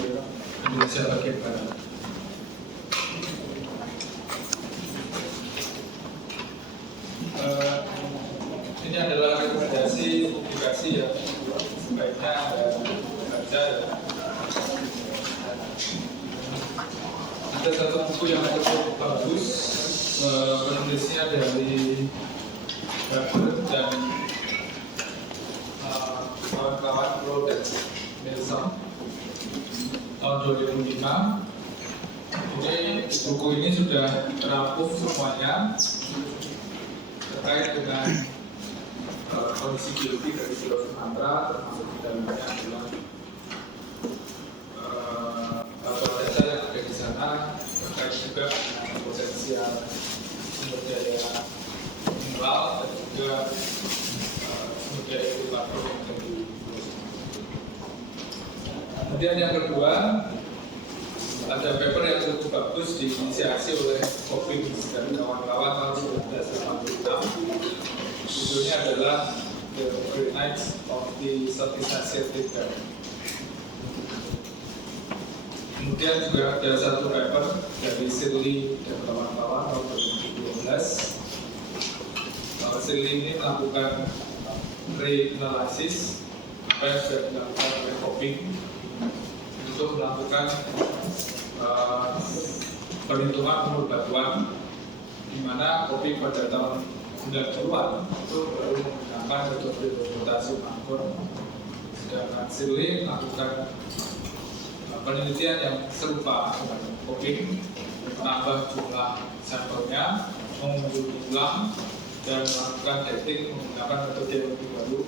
Indonesia bagian barat. Ini adalah rekomendasi publikasi yang sebaiknya baca ya. Ada satu buku yang cukup bagus, penulisnya dari Weber dan kawan-kawan Pro dan Nelson tahun 2005. Ini buku ini sudah terapung semuanya terkait dengan kondisi geologi dari Pulau Sumatera, termasuk di dalamnya adalah batu dasar yang ada di sana, terkait juga dengan potensial sumber daya mineral dan juga sumber daya ekvator yang ada di Pulau Sumatera. Kemudian yang kedua, ada paper yang cukup bagus diinisiasi oleh Koping dan kawan-kawan tahun 1986. Judulnya adalah The Granites of the Southeast Asiatic Belt. Kemudian juga ada satu paper dari Shirley dan kawan-kawan tahun 2012. Shirley ini melakukan reanalisis apa yang sudah dilakukan oleh Koping untuk melakukan perhitungan umur batuan, di mana Koping pada tahun 90-an itu baru menggunakan metode potasium angkor, sedangkan Shirley melakukan penelitian yang serupa dengan Koping, menambah jumlah sampelnya, menguji ulang dan melakukan dating menggunakan metode yang lebih baru,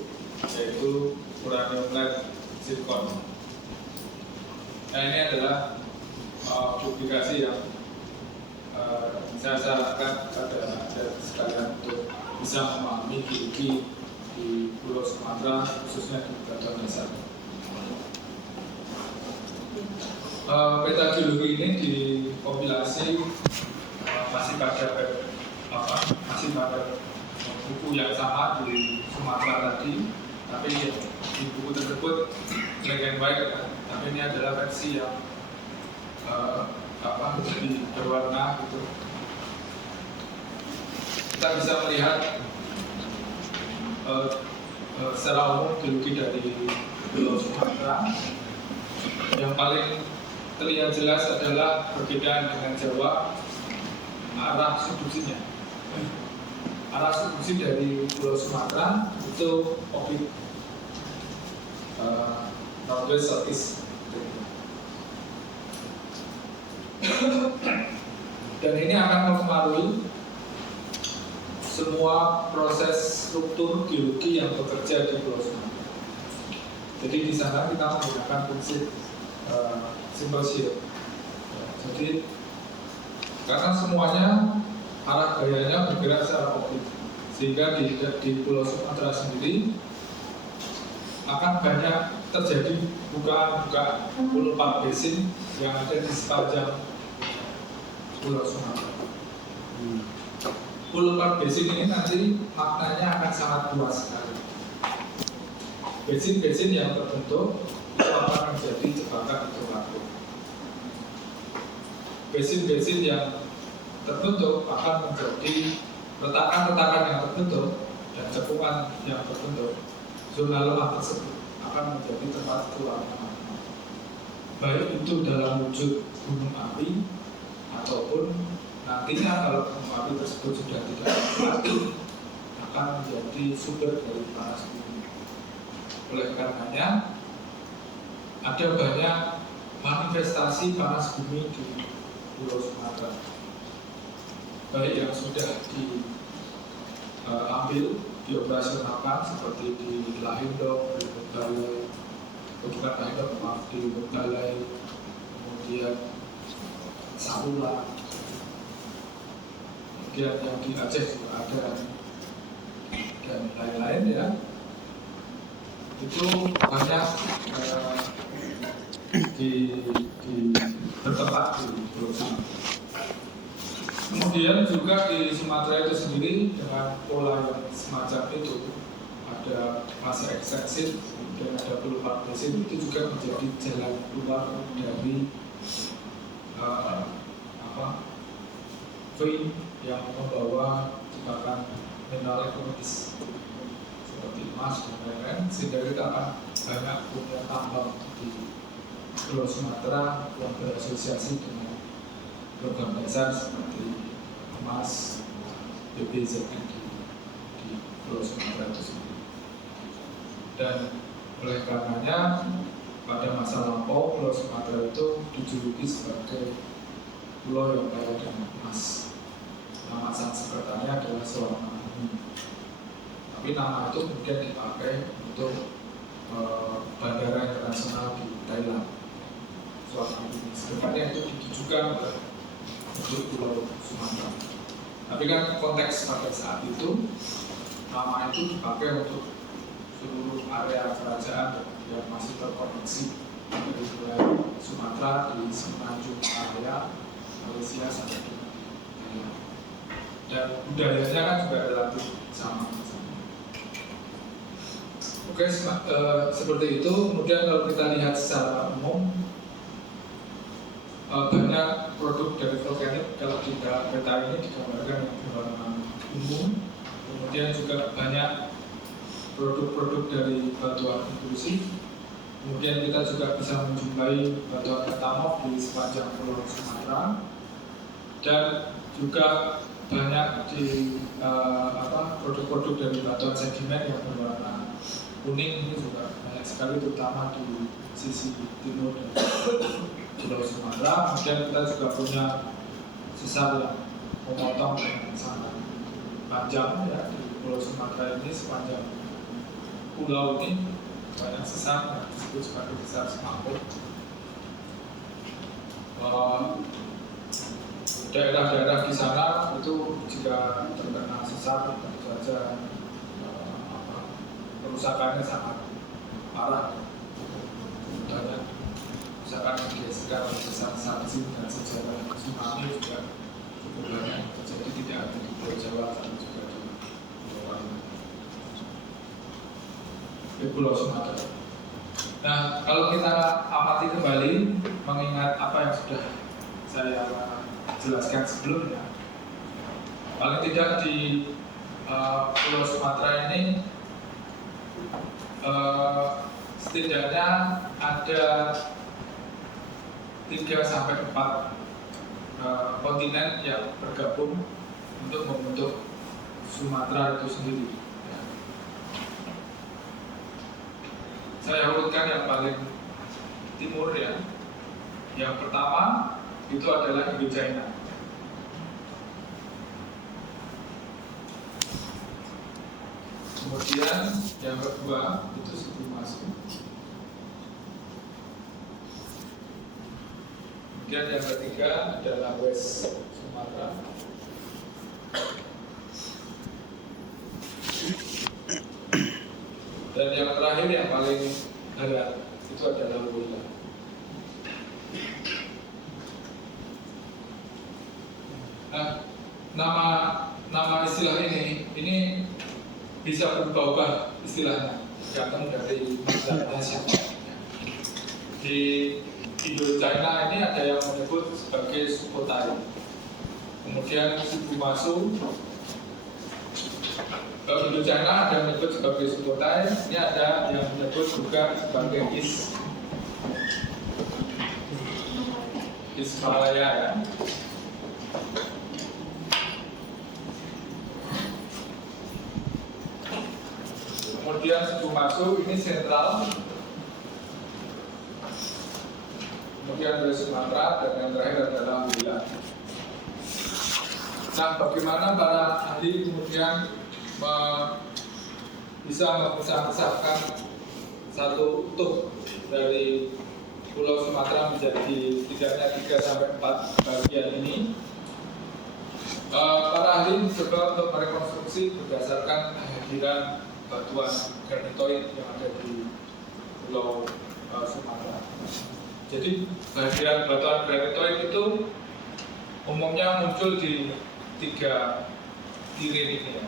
yaitu uranium lead silikon. Nah, ini adalah publikasi yang saya sarankan pada sekalian untuk bisa memahami geologi di Pulau Sumatera, khususnya di batuan dasar. Peta geologi ini dikompilasi masih pada buku yang sama di Sumatera tadi, tapi di buku tersebut black and white, tapi ini adalah versi yang menjadi berwarna gitu. Kita bisa melihat secara umum geologi dari Pulau Sumatera. Yang paling terlihat jelas adalah perbedaan dengan Jawa, arah subduksinya. Arah subduksi dari Pulau Sumatera itu oblique northwest southeast. Dan ini akan mempengaruhi semua proses struktur geologi yang bekerja di Pulau Sumatera. Jadi di sana kita menggunakan prinsip simple shear. Jadi karena semuanya arah gayanya bergerak secara oblik, sehingga di Pulau Sumatera sendiri akan banyak terjadi bukaan-bukaan pulau basin yang ada di sepanjang Pulau Sumatera. Pulau basin ini nanti maknanya akan sangat luas sekali. Basin-basin yang terbentuk itu akan menjadi jebakan untuk waktu. Basin-basin yang terbentuk akan menjadi retakan-retakan yang terbentuk dan cekungan yang terbentuk. Zona lemah tersebut akan menjadi tempat keluarnya magma, baik itu dalam wujud gunung api ataupun nantinya kalau gunung api tersebut sudah tidak aktif akan menjadi sumber dari panas bumi. Oleh karenanya ada banyak manifestasi panas bumi di Pulau Sumatera, baik yang sudah diambil dioperasionalkan seperti di Lahindo, di Bengkalai, bukan Lahindo, maaf, di Bengkalai, kemudian Saula, kemudian yang di Aceh juga ada, dan lain-lain ya. Itu banyak bertempat di Pulau Sumatera. Kemudian juga di Sumatera itu sendiri dengan pola yang semacam itu ada fase ekstensif, kemudian ada peluang agresif, itu juga menjadi jalan keluar dari vein yang membawa jebakan mineral ekonomis seperti emas dan lain-lain, sehingga kita akan banyak punya tambang di Pulau Sumatera yang berasosiasi dengan logam dasar seperti emas, BBZN di Pulau Sumatera itu sendiri. Dan oleh karenanya pada masa lampau Pulau Sumatera itu dijuluki sebagai pulau yang kaya dengan emas. Nama Sanskertanya adalah Swarnabhumi. Tapi nama itu kemudian dipakai untuk bandara internasional di Thailand, Swarnabhumi. Sebenarnya itu ditujukan untuk Pulau Sumatera. Tapi kan konteks pada saat itu nama itu dipakai untuk seluruh area kerajaan yang masih terkoneksi dari wilayah Sumatera di semenanjung area Malaysia sampai dengan Thailand. Dan budayanya kan juga relatif sama. Oke, seperti itu. Kemudian kalau kita lihat secara umum, banyak produk dari vulkanik kalau di peta ini digambarkan yang berwarna ungu. Kemudian juga banyak produk-produk dari batuan intrusi. Kemudian kita juga bisa menjumpai batuan metamorf di sepanjang Pulau Sumatera, dan juga banyak di produk-produk dari batuan sedimen yang berwarna kuning. Ini juga banyak sekali, terutama di sisi timur dan Pulau Sumatera. Kemudian kita juga punya sesar yang memotong dengan sangat panjang ya di Pulau Sumatera ini. Sepanjang pulau ini banyak sesar yang disebut sebagai sesar Semangkuk. Daerah-daerah di sana itu jika terkena sesar tentu saja kerusakannya sangat parah. Banyak kerusakan yang dihasilkan oleh sesar salju dan sejarah tsunami juga cukup banyak terjadi, tidak hanya di Pulau Jawa tapi juga di Pulau Sumatera. Nah, kalau kita amati kembali, mengingat apa yang sudah saya jelaskan sebelumnya, paling tidak di Pulau Sumatera ini setidaknya ada 3-4 kontinen yang bergabung untuk membentuk Sumatera itu sendiri. Saya urutkan yang paling timur ya. Yang pertama itu adalah Indochina. Kemudian yang kedua itu suku Masu. Kemudian yang ketiga adalah West Sumatera. Dan yang terakhir yang paling barat itu adalah Wola. Nah, nama istilah ini bisa berubah-ubah istilahnya, tergantung dari masyarakatnya siapa. Di Indochina ini ada yang menyebut sebagai Sukhothai. Kemudian suku Masu. Kalau Indochina ada yang menyebut sebagai Sukhothai, ini ada yang menyebut juga sebagai Malaya ya. Kemudian suku Masu ini sentral. Kemudian dari Sumatera, dan yang terakhir adalah Wola. Nah, bagaimana para ahli kemudian bisa memisah-misahkan satu utuh dari Pulau Sumatera menjadi setidaknya 3-4 bagian ini? Para ahli mencoba untuk merekonstruksi berdasarkan kehadiran batuan granitoid yang ada di Pulau Sumatera. Jadi kehadiran batuan granitoid itu umumnya muncul di 3 tirir ini ya.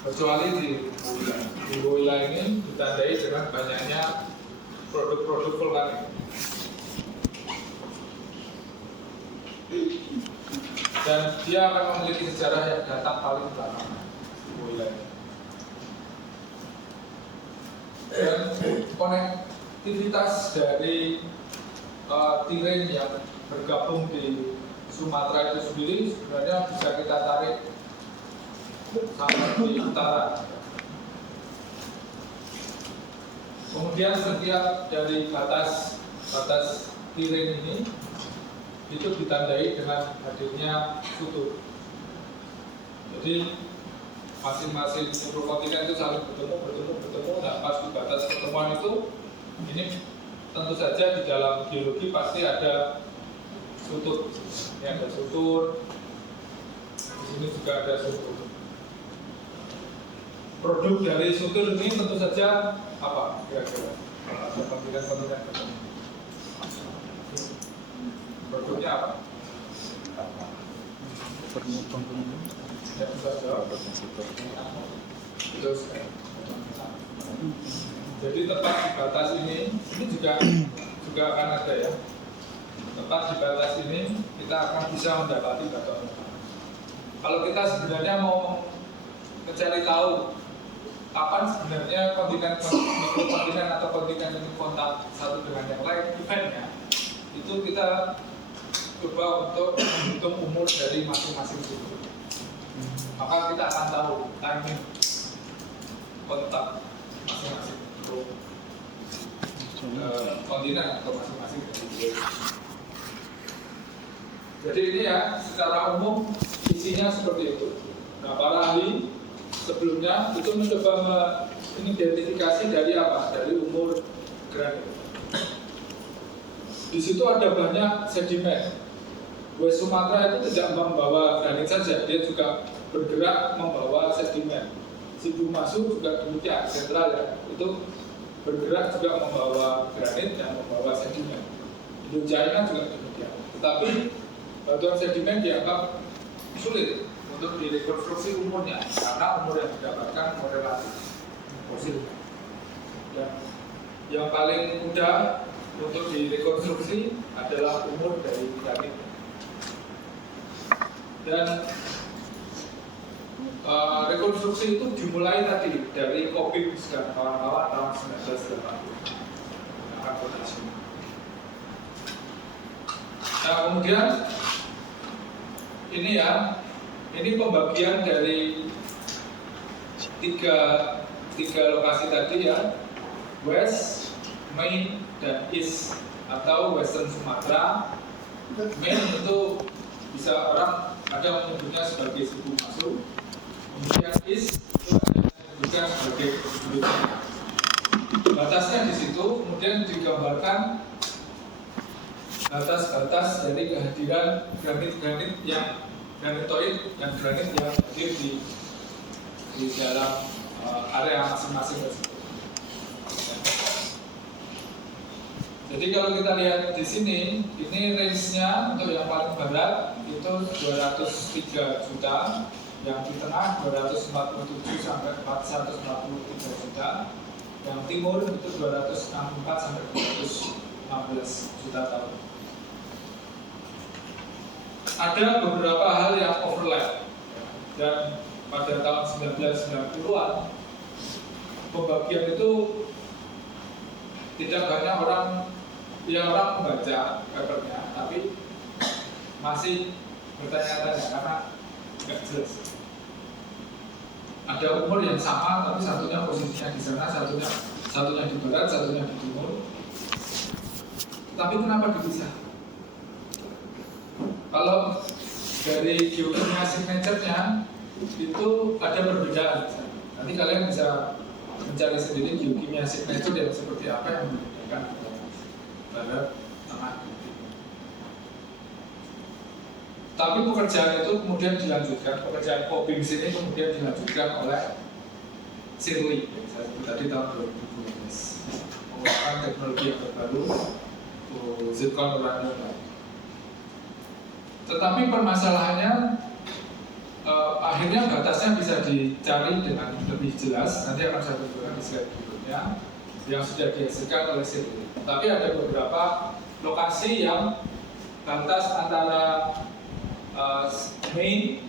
kecuali di Woila. Di Woila ini ditandai dengan banyaknya produk-produk vulkanik. Dan dia akan memiliki sejarah yang datang paling belakang di Woila ini. Dan konektivitas dari tiren yang bergabung di Sumatera itu sendiri sebenarnya bisa kita tarik sampai di utara. Kemudian setiap dari batas tiren ini itu ditandai dengan hadirnya sutur. Jadi masing-masing subkontinen itu saling bertemu. Nah, pas di batas pertemuan itu, ini tentu saja di dalam geologi pasti ada sutur. Ini ada sutur. Di sini juga ada sutur. Produk dari sutur ini tentu saja apa kira-kira? Ada kontinen-kontinen ketemu. Produknya apa? Ya, bisa jawab. Jadi tepat di batas ini juga akan ada ya. Tepat di batas ini kita akan bisa mendapati batu. Kalau kita sebenarnya mau mencari tahu kapan sebenarnya mikrokontinen atau kontinen ini kontak satu dengan yang lain eventnya, itu kita coba untuk menghitung umur dari masing-masing suku. Maka kita akan tahu timing kontak masing-masing kontinen atau masing-masing. Jadi ini ya secara umum isinya seperti itu. Nah, para ahli sebelumnya itu mencoba mengidentifikasi dari apa? Dari umur granit. Di situ ada banyak sedimen. West Sumatera itu tidak membawa granit saja, dia juga bergerak membawa sedimen. Sibu Masu juga demikian, sentral ya, itu bergerak juga membawa granit dan membawa sedimen. Indo China juga demikian. Tetapi batuan sedimen dianggap sulit untuk direkonstruksi umurnya karena umur yang didapatkan umur relatif fosil. Yang paling mudah untuk direkonstruksi adalah umur dari granit. Dan rekonstruksi itu dimulai tadi dari Kopik dan kawan-kawan tahun 1980. Nah, kemudian ini ya, ini pembagian dari tiga lokasi tadi ya, West, Main, dan East atau Western Sumatera. Main itu bisa orang ada menyebutnya sebagai Sibu Masu, kemudian East itu ada menyebutnya sebagai Indo China. Batasnya di situ kemudian digambarkan batas-batas dari kehadiran granit-granit yang granitoid dan granit yang hadir di dalam area masing-masing tersebut. Jadi kalau kita lihat di sini, ini range-nya untuk yang paling barat itu 203 juta, yang di tengah 247 sampai 443 juta, yang timur itu 264 sampai 216 juta tahun. Ada beberapa hal yang overlap, dan pada tahun 1990-an pembagian itu tidak banyak orang membaca papernya, tapi masih bertanya-tanya karena nggak jelas. Ada umur yang sama, tapi satunya posisinya di sana, satunya di barat, satunya di timur. Tapi kenapa dipisah? Kalau dari geokimia signature-nya itu ada perbedaan. Nanti kalian bisa mencari sendiri geokimia signature yang seperti apa yang membedakan barat, tengah, dan timur. Tapi pekerjaan itu kemudian dilanjutkan, pekerjaan Koping ini kemudian dilanjutkan oleh Shirley, saya sebut tadi tahun 2012, menggunakan teknologi yang terbaru, zircon uranium. Tetapi permasalahannya akhirnya batasnya bisa dicari dengan lebih jelas. Nanti akan saya tunjukkan di slide berikutnya yang sudah dihasilkan oleh Sirui. Tapi ada beberapa lokasi yang batas antara main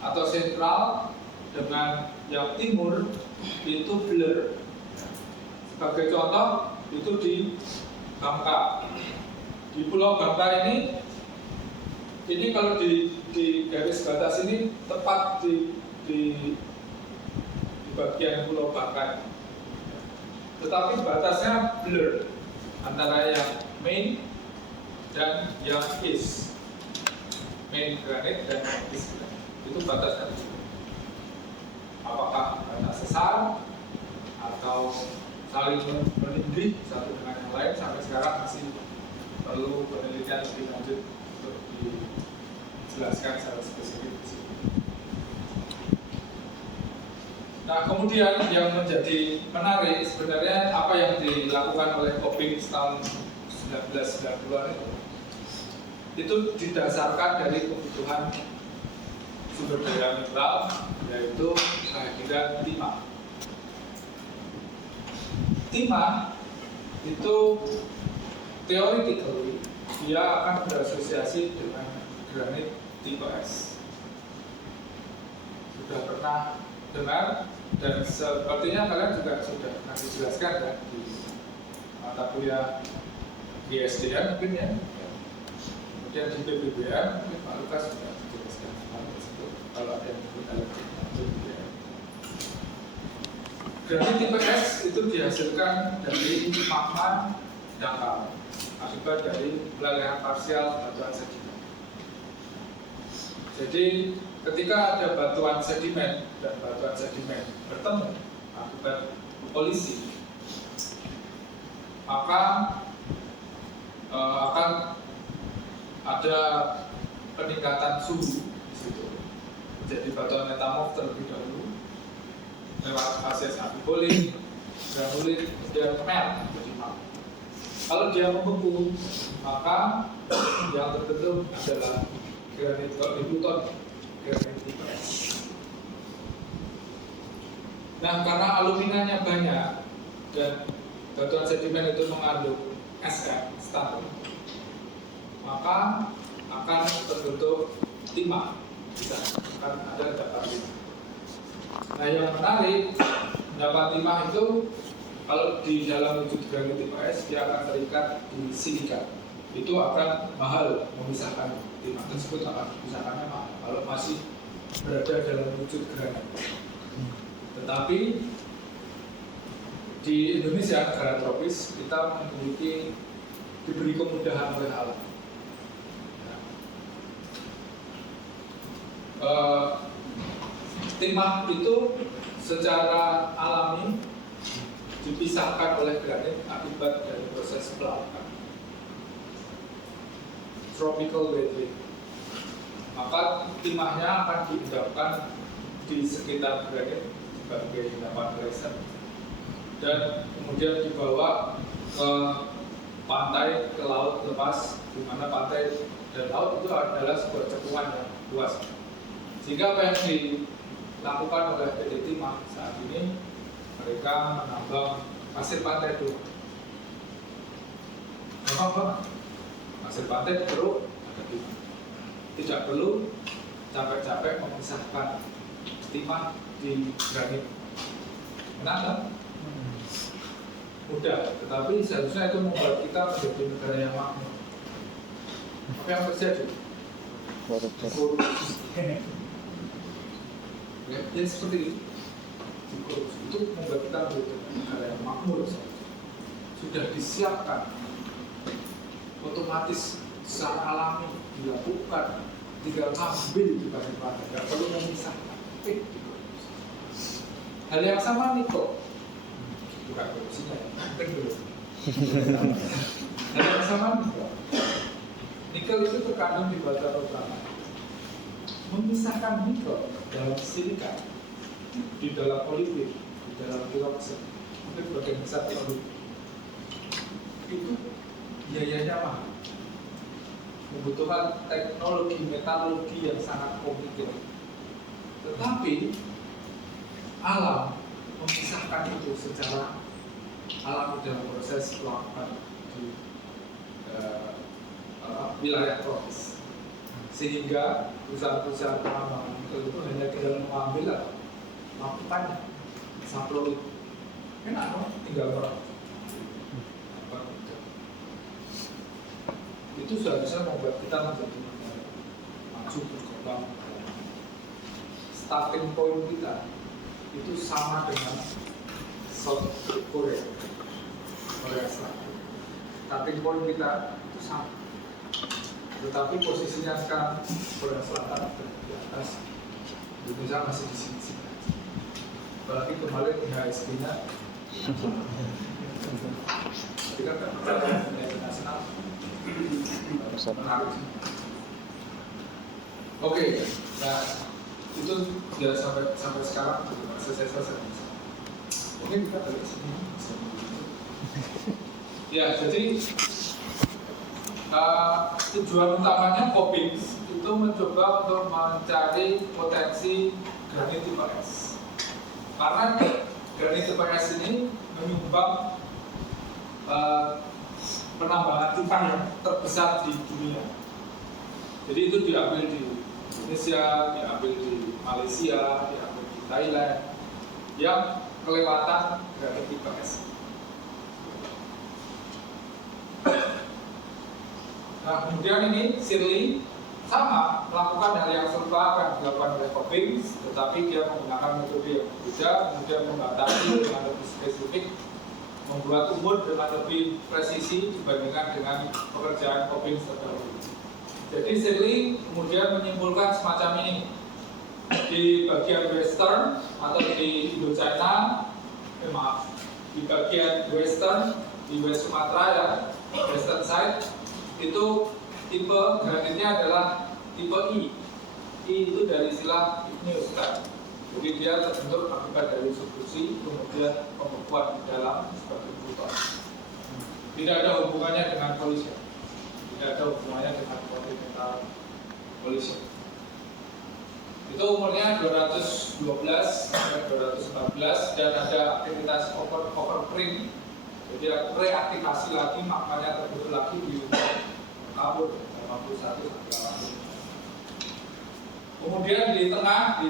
atau sentral dengan yang timur itu blur. Sebagai contoh itu di Bangka. Di Pulau Bangka ini kalau di garis batas ini tepat di bagian Pulau Bangka. Tetapi batasnya blur antara yang main dan yang east. Main granit dan east granit. Itu batasnya. Apakah batas sesar atau saling menindih satu dengan yang lain, sampai sekarang masih perlu penelitian lebih lanjut untuk dijelaskan secara spesifik di sini. Nah, kemudian yang menjadi menarik sebenarnya apa yang dilakukan oleh Koping tahun 1990-an itu didasarkan dari kebutuhan sumber daya mineral, yaitu kehadiran timah. Timah itu teoretically dia akan berasosiasi dengan granit tipe S. Sudah pernah dengar dan sepertinya kalian juga sudah pernah dijelaskan ya di mata kuliah GSDN mungkin ya. Kemudian di PPBM mungkin Pak Lukas sudah dijelaskan hal tersebut kalau ada yang kita lanjut. Granit tipe S itu dihasilkan dari magma dangkal akibat dari pelelehan parsial batuan sedimen. Jadi ketika ada batuan sedimen dan batuan sedimen bertemu akibat kolisi, maka akan ada peningkatan suhu di situ. Jadi batuan metamorf terlebih dahulu lewat proses apibolik, granulit, kemudian melt menjadi magma. Kalau dia membeku, maka yang terbentuk adalah granit. Kalau di Pluton, granit tipe S. Nah, karena aluminanya banyak dan batuan sedimen itu mengandung Sm, stabil, maka akan terbentuk timah. Bisa, akan ada endapan timah. Nah, yang menarik, endapan timah itu kalau di dalam wujud granit tipe S, dia akan terikat di silika. Itu akan mahal memisahkan timah tersebut, akan memisahkannya mahal kalau masih berada dalam wujud granit. Tetapi di Indonesia, negara tropis, kita diberi kemudahan oleh alam. Timah itu secara alami dipisahkan oleh granit akibat dari proses pelautan, tropical weathering. Maka timahnya akan diendapkan di sekitar granit sebagai endapan geyser dan kemudian dibawa ke pantai, ke laut lepas, di mana pantai dan laut itu adalah sebuah cekungan yang luas. Sehingga apa yang dilakukan oleh PT Timah saat ini, mereka menambang pasir pantai itu. Memang pasir pantai dikeruk ada timah. Tidak perlu capek-capek memisahkan timah di granit. Kenapa? Mudah, tetapi seharusnya itu membuat kita menjadi negara yang makmur. Apa yang terjadi? Ya seperti itu. Itu membuat kita menjadi negara yang makmur. Sudah disiapkan, otomatis secara alami dilakukan, tinggal ambil di pasir pantai, tidak perlu memisahkan. Hal yang sama nikel, bukan korupsinya ya, mungkin belum. Hal yang sama nikel itu terkandung di bata utama. Memisahkan nikel dalam silika, di dalam olivin, di dalam piroksid, mungkin bagian besar olivin, itu biayanya mahal, membutuhkan teknologi metalurgi yang sangat komplikated. Tetapi alam memisahkan itu secara alami dalam proses melakukan di wilayah tropis, sehingga perusahaan-perusahaan penambangan nikel itu hanya tinggal mengambil atau melakukannya sampel itu enak dong, tinggal berapa itu sudah bisa membuat kita menjadi maju berkembang. Starting point kita itu sama dengan South Korea Selatan. Starting point kita itu sama, tetapi posisinya sekarang Korea Selatan di atas, Indonesia masih di sini. Apalagi kemarin IHSG-nya tapi kan internasional menarik. Oke, nah itu sudah sampai sekarang selesai. Mungkin kita dari sini. Ya, jadi tujuan utamanya Coppins itu mencoba untuk mencari potensi granit tipe S. Karena granit tipe S ini menyumbang penambangan timah yang terbesar di dunia. Jadi itu diambil di Indonesia, diambil di Malaysia, diambil di Thailand, yang kelewatan granit tipe S. Nah, kemudian ini Shirley sama melakukan hal yang serupa apa yang dilakukan oleh Coppins, tetapi dia menggunakan metode yang berbeda, kemudian membatasi dengan lebih spesifik, membuat umur dengan lebih presisi dibandingkan dengan pekerjaan Coppins terdahulu. Jadi Shirley kemudian menyimpulkan semacam ini: di bagian western atau di Indochina, di bagian western di West Sumatra ya, western side itu tipe granitnya adalah tipe I. I itu dari istilah igneous kan. Jadi dia terbentuk akibat dari subduksi kemudian pembekuan di dalam sebagai brutal. Tidak ada hubungannya dengan collision. Tidak ada hubungannya dengan continental collision. Itu umurnya 212 sampai 214 dan ada aktivitas overpring. Jadi reaktivasi lagi, maknanya terbentuk lagi di kabur 81 sampai 80. Kemudian di tengah,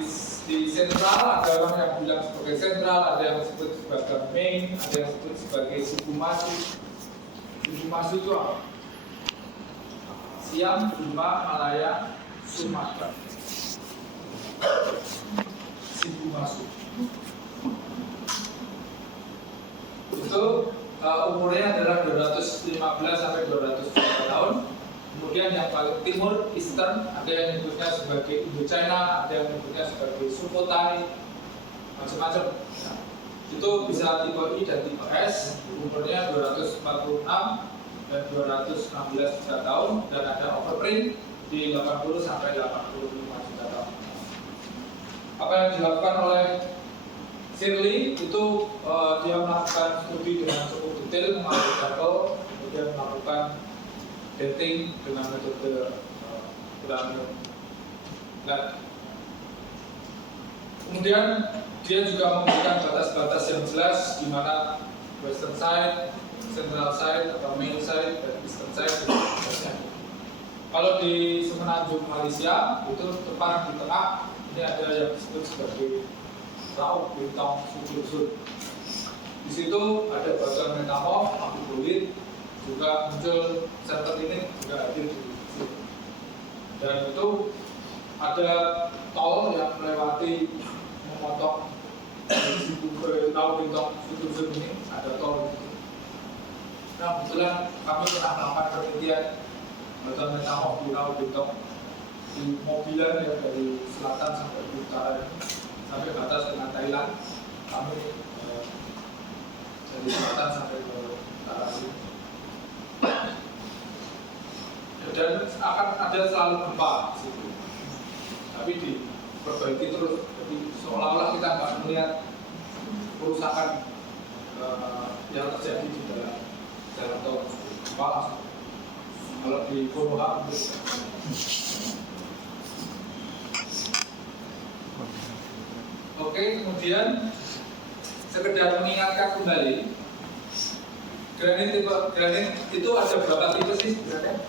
di sentral ada orang yang bilang sebagai sentral, ada yang disebut sebagai main, ada yang disebut sebagai Sibumasu. Sibumasu itu apa? Siam, Burma, Malaya, Sumatera. Sibumasu. Itu umurnya adalah 215 sampai 200 tahun. Kemudian yang paling timur, Eastern, ada yang menyebutnya sebagai Indochina, ada yang menyebutnya sebagai Sukhothai, macam-macam. Nah, itu bisa tipe I dan tipe S, umurnya 246 dan 216 juta tahun, dan ada overprint di 80 sampai 85 juta tahun. Apa yang dilakukan oleh Shirley itu dia melakukan studi dengan cukup detail, mengambil sampel, kemudian melakukan dating dengan metode uranium. Nah, kemudian dia juga memberikan batas-batas yang jelas di mana western side, central side, atau main side, dan eastern side. Kalau di semenanjung Malaysia itu tepat di tengah, ini ada yang disebut sebagai Laut Bintang Sudur. Di situ ada batuan metamorf, amfibolit, juga muncul serpentine juga hadir di situ. Dan itu ada tol yang melewati memotong dari situ ke Laut Bintang Sudur ini, ada tol. Nah, kebetulan kami pernah melakukan penelitian batuan metamorf di Laut Bintang di mobilan yang dari selatan sampai ke utara ini, sampai batas dengan Thailand. Kami dari selatan sampai ke utara sini. Dan akan ada selalu gempa di situ. Tapi diperbaiki terus. Jadi seolah-olah kita nggak melihat kerusakan yang terjadi di dalam jalan tol. Gempa kalau di Konoha Oke, kemudian sekedar mengingatkan kembali, granit itu ada berapa tipe sih sebenarnya?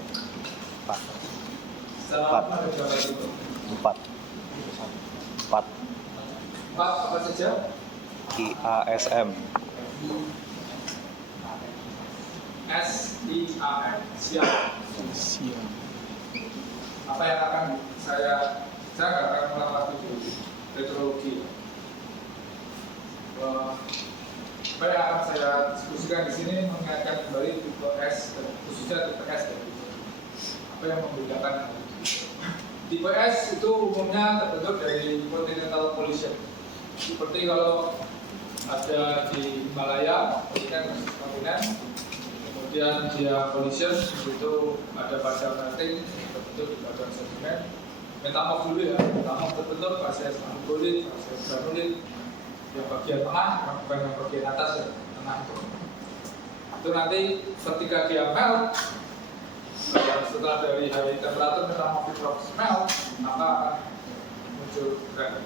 4. Ada berapa tipe? 4. 4. Apa saja? IASM. SIAM. Siap. Apa yang akan saya nggak akan ulang lagi di petrologi. Apa yang akan saya diskusikan di sini mengingatkan kembali tipe S dan khususnya tipe S dan tipe apa yang membedakan tipe S itu umumnya terbentuk dari continental collision. Seperti kalau ada di Himalaya, kontinen, kemudian dia collision, itu ada pada melting terbentuk di badan sedimen. Metamorf dulu ya, metamorf terbentuk fase angkolit, fase granulit, yang bagian tengah, bukan yang bagian atas ya, tengah itu nanti ketika dia melt, setelah dari high temperature metamorphic rocks melt, maka akan muncul granit.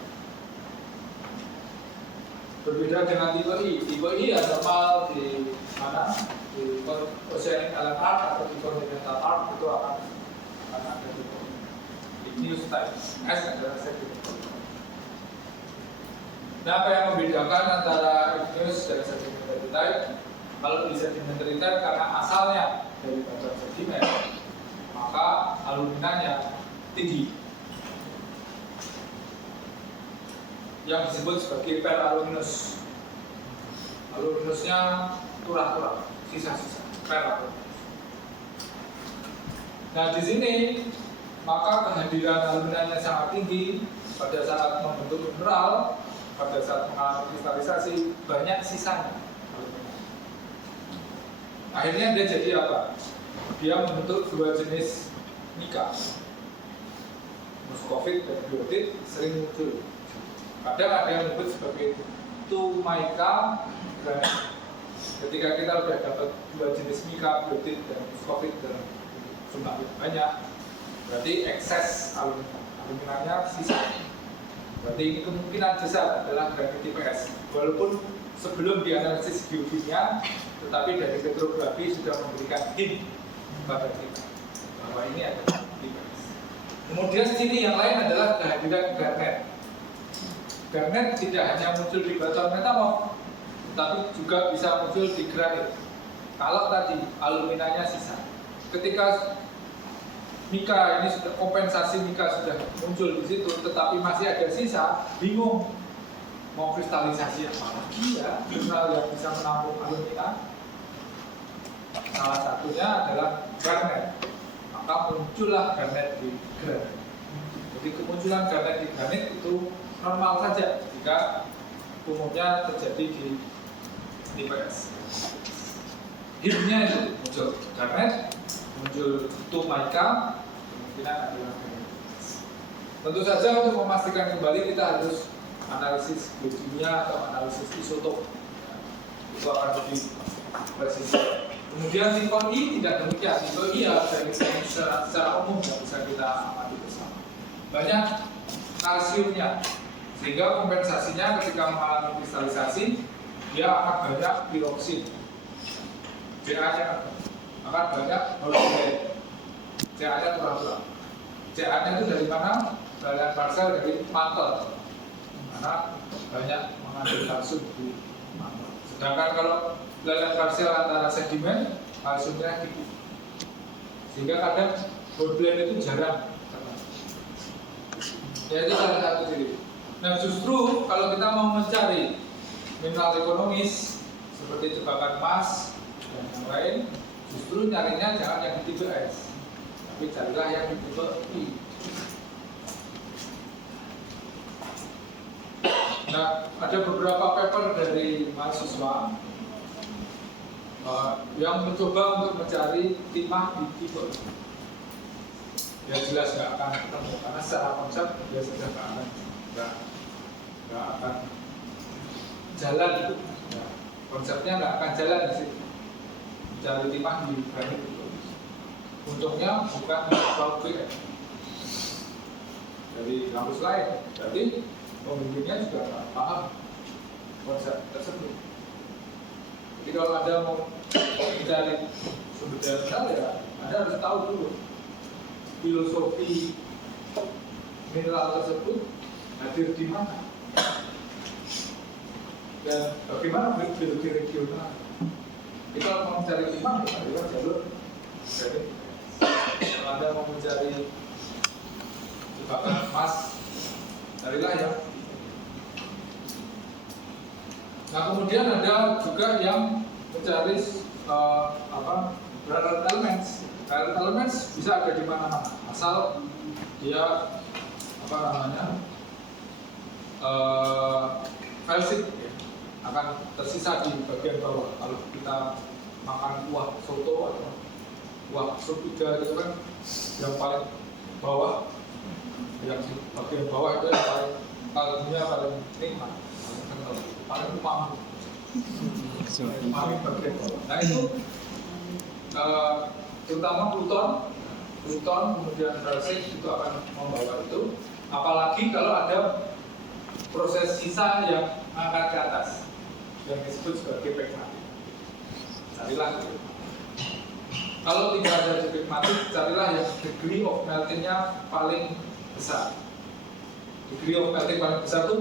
Berbeda dengan tipe I normal di mana di oceanic island arc atau di continental arc itu akan ada tipe igneous type. S adalah sedimentary. Nah, apa yang membedakan antara igneous dan sedimentary type? Kalau di sedimentary type karena asalnya dari badan sedimen, maka aluminanya tinggi, yang disebut sebagai peraluminous. Aluminusnya turah-turah, sisa-sisa peraluminous. Nah, di sini maka kehadiran aluminanya sangat tinggi pada saat membentuk mineral, pada saat mengalami kristalisasi banyak sisanya. Akhirnya dia jadi apa? Dia membentuk dua jenis mika, muskovit dan biotit sering muncul. Kadang ada yang disebut sebagai mica granit. Ketika kita sudah dapat dua jenis mika, biotit dan muskovit dalam jumlah yang banyak, berarti ekses aluminanya sisa. Berarti ini kemungkinan besar adalah granit tipe S. Walaupun sebelum dianalisis geokimia, tetapi dari petrografi sudah memberikan hint pada kita bahwa ini adalah tipe S. Kemudian sini yang lain adalah kehadiran garnet. Garnet tidak hanya muncul di batuan metamorf, tapi juga bisa muncul di granit. Kalau tadi aluminanya sisa, ketika mika ini sudah kompensasi mika sudah muncul di situ, tetapi masih ada sisa, bingung mau kristalisasi apa lagi ya mineral yang bisa menampung alumina. Salah satunya adalah garnet, maka muncullah garnet di granit. Jadi kemunculan garnet di granit itu normal saja jika umumnya terjadi di tipe S. Hidupnya itu muncul garnet, muncul mica, kemungkinan adalah granit. Tentu saja untuk memastikan kembali kita harus analisis biokimia atau analisis isotop. Itu akan lebih presisi. Kemudian tipe I tidak demikian. Tipe I ya secara umum yang bisa kita amati bersama. Banyak kalsiumnya, sehingga kompensasinya ketika mengalami kristalisasi dia akan banyak piroksin, CA-nya akan banyak halogen, CA-nya turah-turah. CA-nya itu dari mana? Galian parsel dari mantel, karena banyak mengandung kalsium di mantel. Sedangkan kalau galian parsial antara sedimen, kalsiumnya tinggi, sehingga kadang hornblende itu jarang. Ya, itu salah satu ciri. Nah, justru kalau kita mau mencari mineral ekonomis seperti jebakan emas dan yang lain, justru nyarinya jangan yang di tipe S, tapi carilah yang di tipe I. Nah, ada beberapa paper dari mahasiswa yang mencoba untuk mencari timah di tipe. Ya jelas nggak akan ketemu karena secara konsep biasanya nggak akan jalan itu. Nah, konsepnya nggak akan jalan di situ. Mencari timah di granit itu. Untungnya bukan kalau BM dari kampus lain. Jadi pembimbingnya juga nggak paham konsep tersebut. Jadi kalau Anda mau mencari sumber daya mineral ya Anda harus tahu dulu filosofi mineral tersebut hadir di mana dan bagaimana filosofi regional. Jadi kalau mau mencari timah ya lewat jalur jadi kalau Anda mau mencari jebakan emas carilah ya. Nah kemudian ada juga yang mencari rare elements. Rare elements bisa ada di mana-mana asal dia falsif ya, akan tersisa di bagian bawah. Kalau kita makan kuah soto atau kuah sup iga itu kan yang paling bawah, yang di bagian bawah itu yang paling kaldunya paling nikmat, paling kental, paling umami. Umami bagian bawah. Nah itu terutama Pluton kemudian falsif itu akan membawa itu. Apalagi kalau ada proses sisa yang angkat ke atas yang disebut sebagai pegmatik. Carilah itu. Kalau tidak ada pegmatik, carilah yang degree of melting-nya paling besar. Degree of melting paling besar itu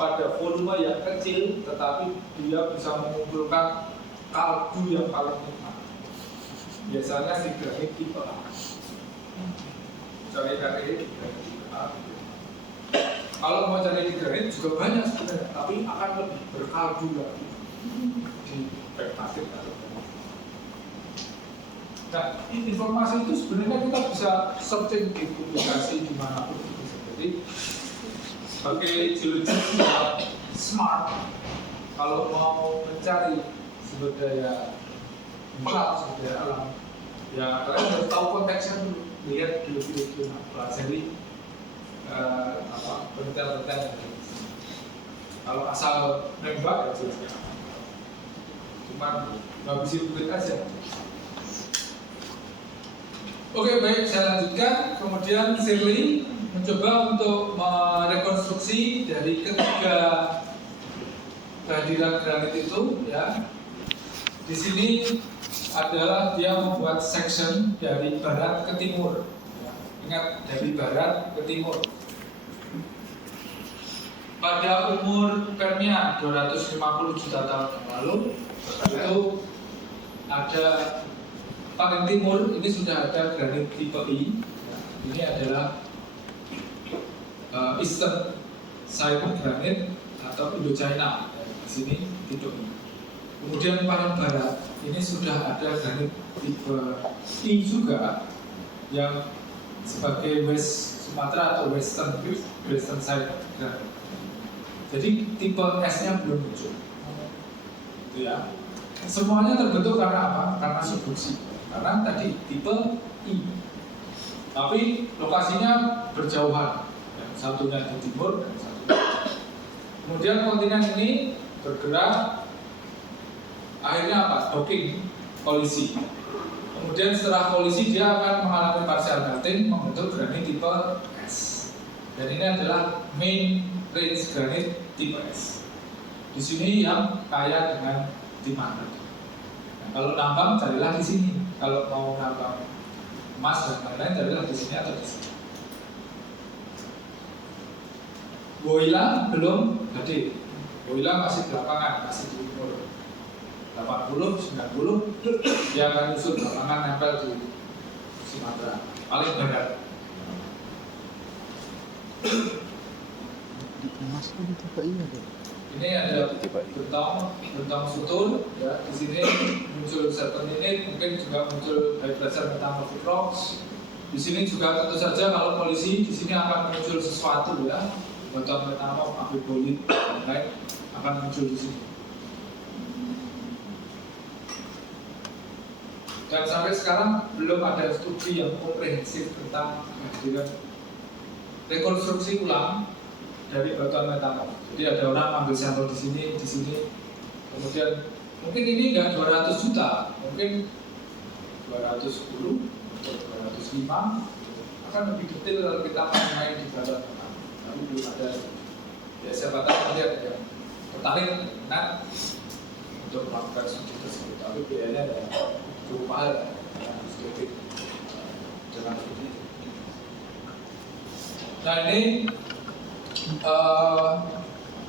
pada volume yang kecil, tetapi dia bisa mengumpulkan kaldu yang paling nikmat. Biasanya di granit tipe A. Cari di granit tipe A. Kalau mau cari di granit juga banyak sebenarnya, tapi akan lebih berkaldu lagi di pegmatik atau nah, informasi itu sebenarnya kita bisa searching di publikasi dimanapun. Jadi sebagai geologis yang smart, kalau mau mencari sumber daya alam, ya kalian harus tahu konteksnya dulu, lihat geologi pelajari penelitian-penelitian. Kalau asal nembak ya jelas, cuma ngabisin duit aja. Oke, baik, saya lanjutkan. Kemudian Shirley mencoba untuk merekonstruksi dari ketiga kehadiran granit itu, ya. Di sini adalah dia membuat section dari barat ke timur. Ya. Ingat, dari barat ke timur. Pada umur Permian 250 juta tahun yang lalu, itu ada paling timur ini sudah ada granit tipe I. Ini adalah Eastern Side Granite atau Indochina. Di sini tipe I. Kemudian paling barat ini sudah ada granit tipe I juga yang sebagai West Sumatera atau Western Side Granite. Jadi tipe S-nya belum muncul. Itu ya. Semuanya terbentuk karena apa? Karena subduksi. Karena tadi tipe I. Tapi lokasinya berjauhan. Yang satunya di timur dan satunya. Kemudian kontinen ini bergerak. Akhirnya apa? Docking, kolisi. Kemudian setelah kolisi dia akan mengalami partial melting membentuk granit tipe S. Dan ini adalah main range granit tipe S. Di sini yang kaya dengan timah. Nah, kalau nambang carilah di sini. Kalau mau nambang emas dan lain-lain carilah di sini atau di sini. Woyla belum hadir. Woyla masih belakangan, masih di umur 80, 90. Dia akan usul belakangan nempel di Sumatera paling barat. Ini ada bentang sutur, ya. Di sini muncul serpentinit, mungkin juga muncul high pressure metamorphic rocks. Di sini juga tentu saja kalau polisi di sini akan muncul sesuatu, ya. Bentang metamorph, amphibolit, dan lain akan muncul di sini. Dan sampai sekarang belum ada studi yang komprehensif tentang kehadiran rekonstruksi ulang dari batuan metamorf. Jadi ada orang ambil sampel di sini, kemudian mungkin ini enggak 200 juta, mungkin 210 atau 205, akan lebih detail kalau kita main di batuan metamorf. Tapi belum ada. Ya siapa tahu nanti ada yang tertarik minat untuk melakukan studi tersebut, tapi biayanya cukup mahal dengan studi dengan studi. Nah ini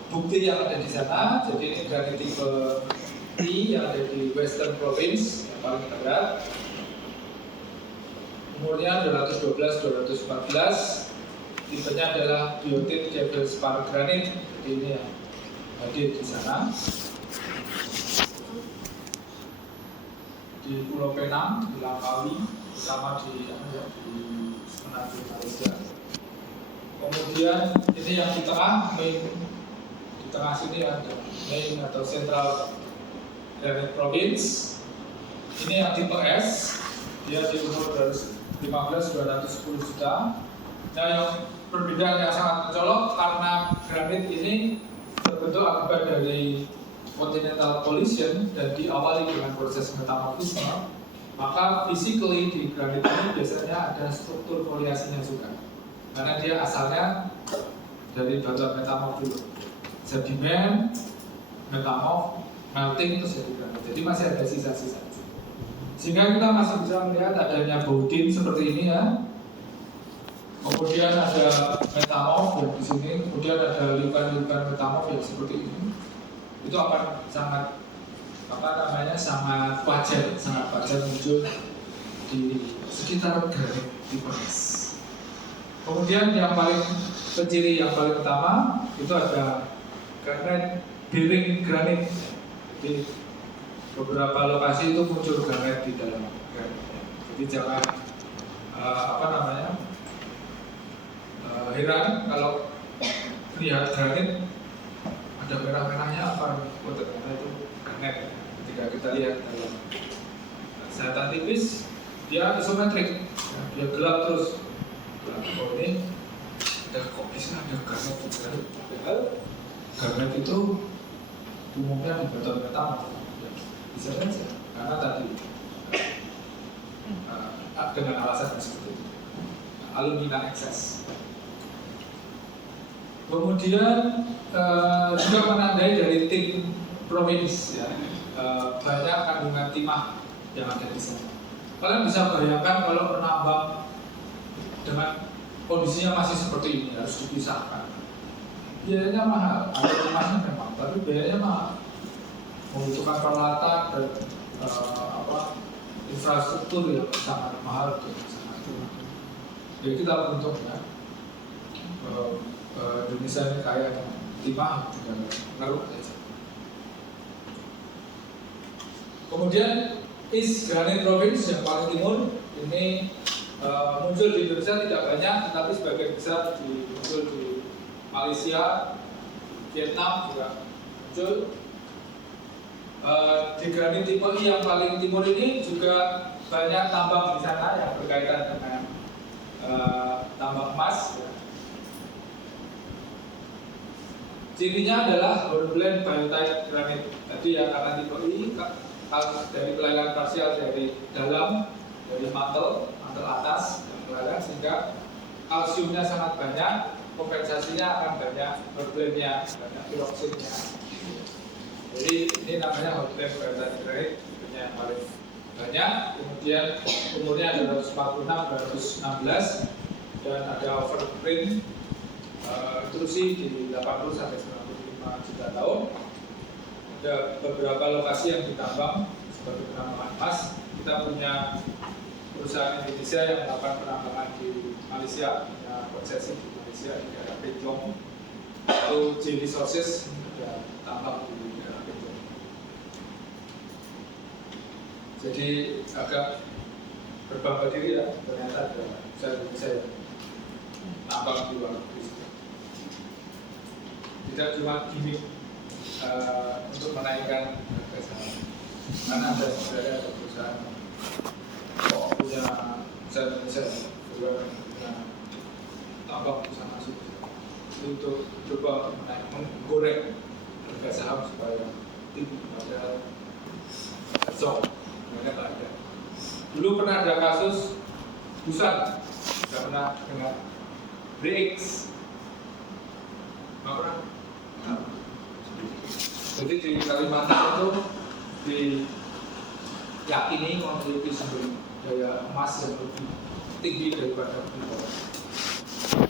bukti yang ada di sana. Jadi ini dari tipe I yang ada di Western Province yang paling barat. Umurnya 212-214. Tipenya adalah biotin feldspar granite. Jadi ini yang hadir di sana. Di Pulau Penang, di Langkawi, terutama di Manado, Malaysia. Kemudian ini yang di tengah, di tengah sini ada main atau Central Granite Province. Ini yang tipe S, dia di umur 215-210 juta. Nah, yang perbedaan yang sangat mencolok karena granit ini terbentuk akibat dari continental collision dan diawali dengan proses metamorfisme, maka physically di granit ini biasanya ada struktur foliasinya juga, karena dia asalnya dari batuan metamorf dulu, sedimen, metamorf, melting terus jadi granit. Jadi masih ada sisa-sisa. Sehingga kita masih bisa melihat adanya baudin seperti ini ya. Kemudian ada metamorf yang di sini, kemudian ada liukan-liukan metamorf yang seperti ini. Itu akan sangat sangat wajar muncul di sekitar granit tipe S. Kemudian yang paling ciri yang paling utama itu ada granit bearing granit. Jadi beberapa lokasi itu muncul granit di dalam granit. Jadi jangan heran kalau lihat granit ada merah-merahnya apa? Ternyata itu granit. Ketika kita lihat dalam sehatan tipis, dia isometrik, dia gelap terus. Oh ini kok bisa ada granit? Padahal granit itu umumnya di batuan metamorf. Bisa saja, karena tadi dengan alasan seperti itu, alumina ekses. Kemudian juga menandai dari tim provinsi ya, banyak kandungan timah yang ada di sana. Kalian bisa bayangkan kalau menambang dengan kondisinya masih seperti ini harus dipisahkan. Biayanya mahal, ada timahnya memang, tapi biayanya mahal. Membutuhkan peralatan dan infrastruktur yang sangat mahal dan sangat tinggi. Jadi kita beruntung ya. Indonesia ini kaya dengan timah dan ngeruk aja. Kemudian East Granite Province yang paling timur ini muncul di Indonesia tidak banyak, tetapi sebagian besar muncul di Malaysia, Vietnam juga muncul. Di granit tipe I yang paling timur ini juga banyak tambang di sana yang berkaitan dengan tambang emas. Ya. Cirinya adalah hornblende biotite granite. Tadi ya karena tipe I dari pelayaran parsial dari dalam, dari mantel atas yang pelayaran, sehingga kalsiumnya sangat banyak, kompensasinya akan banyak hornblende-nya, banyak piroksidnya. Jadi ini namanya hornblende biotite granite, yang paling banyak. Kemudian umurnya ada 246-216 dan ada overprint intrusi di 80-95 juta tahun. Ada beberapa lokasi yang ditambang sebagai penambangan emas. Kita punya perusahaan Indonesia yang melakukan penambangan di Malaysia, punya konsesi di Malaysia di daerah Pejong. Itu J Resources ada tambang di daerah Pejong. Jadi agak berbangga diri ya, ternyata ada perusahaan Indonesia yang tambang di luar negeri. Tidak cuma gimmick untuk menaikkan harga saham, karena ada sebenarnya ada perusahaan punya perusahaan Indonesia juga punya tambang perusahaan masuk untuk coba menggoreng harga saham supaya tinggi, padahal kosong, sebenarnya tak ada. Dulu pernah ada kasus Busan, tidak pernah dengar BX, nggak pernah. Jadi di Kalimantan itu diyakini memiliki sumber daya emas yang lebih tinggi daripada Freeport.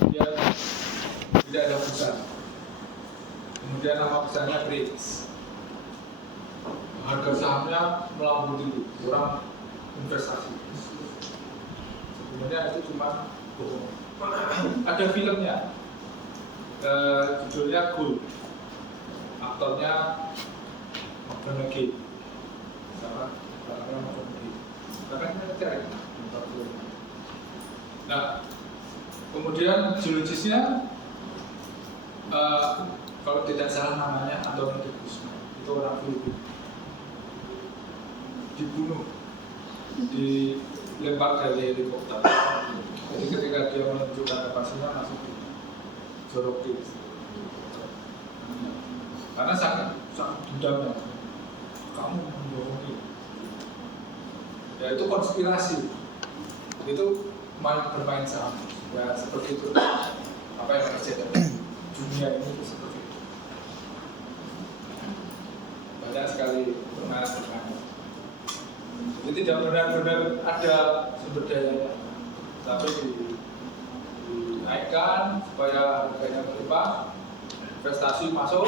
Dia tidak ada perusahaan. Kemudian nama perusahaannya Brix. Harga sahamnya melambung tinggi, orang investasi. Sebenarnya itu cuma bohong. Ada filmnya, judulnya Gold. Aktornya McConaughey sama McConaughey. Karena kita cari. Nah, kemudian geologisnya kalau tidak salah namanya Antonio de Guzman, itu orang Filipina, dibunuh, dilempar dari helikopter. Jadi ketika dia menunjukkan lokasinya langsung dijorokin, karena sangat dendamnya. Kamu membohongi. Ya itu konspirasi. Itu bermain saham. Ya seperti itu. Apa yang terjadi dunia ini itu seperti itu. Banyak sekali permainan. Jadi tidak benar-benar ada sumber dayanya, tapi dinaikkan supaya harganya berlimpah, investasi masuk,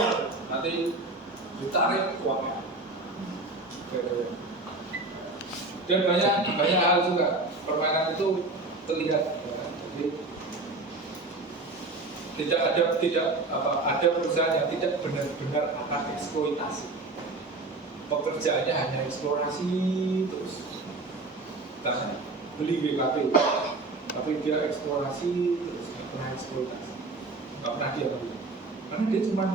nanti ditarik uangnya. Dan banyak hal juga permainan itu terlihat. Ya. Jadi ada perusahaan yang tidak benar-benar akan eksploitasi. Pekerjaannya hanya eksplorasi terus. Tanya, beli BKP, tapi dia eksplorasi terus, nggak pernah eksploitasi, nggak pernah dia beli, karena dia cuma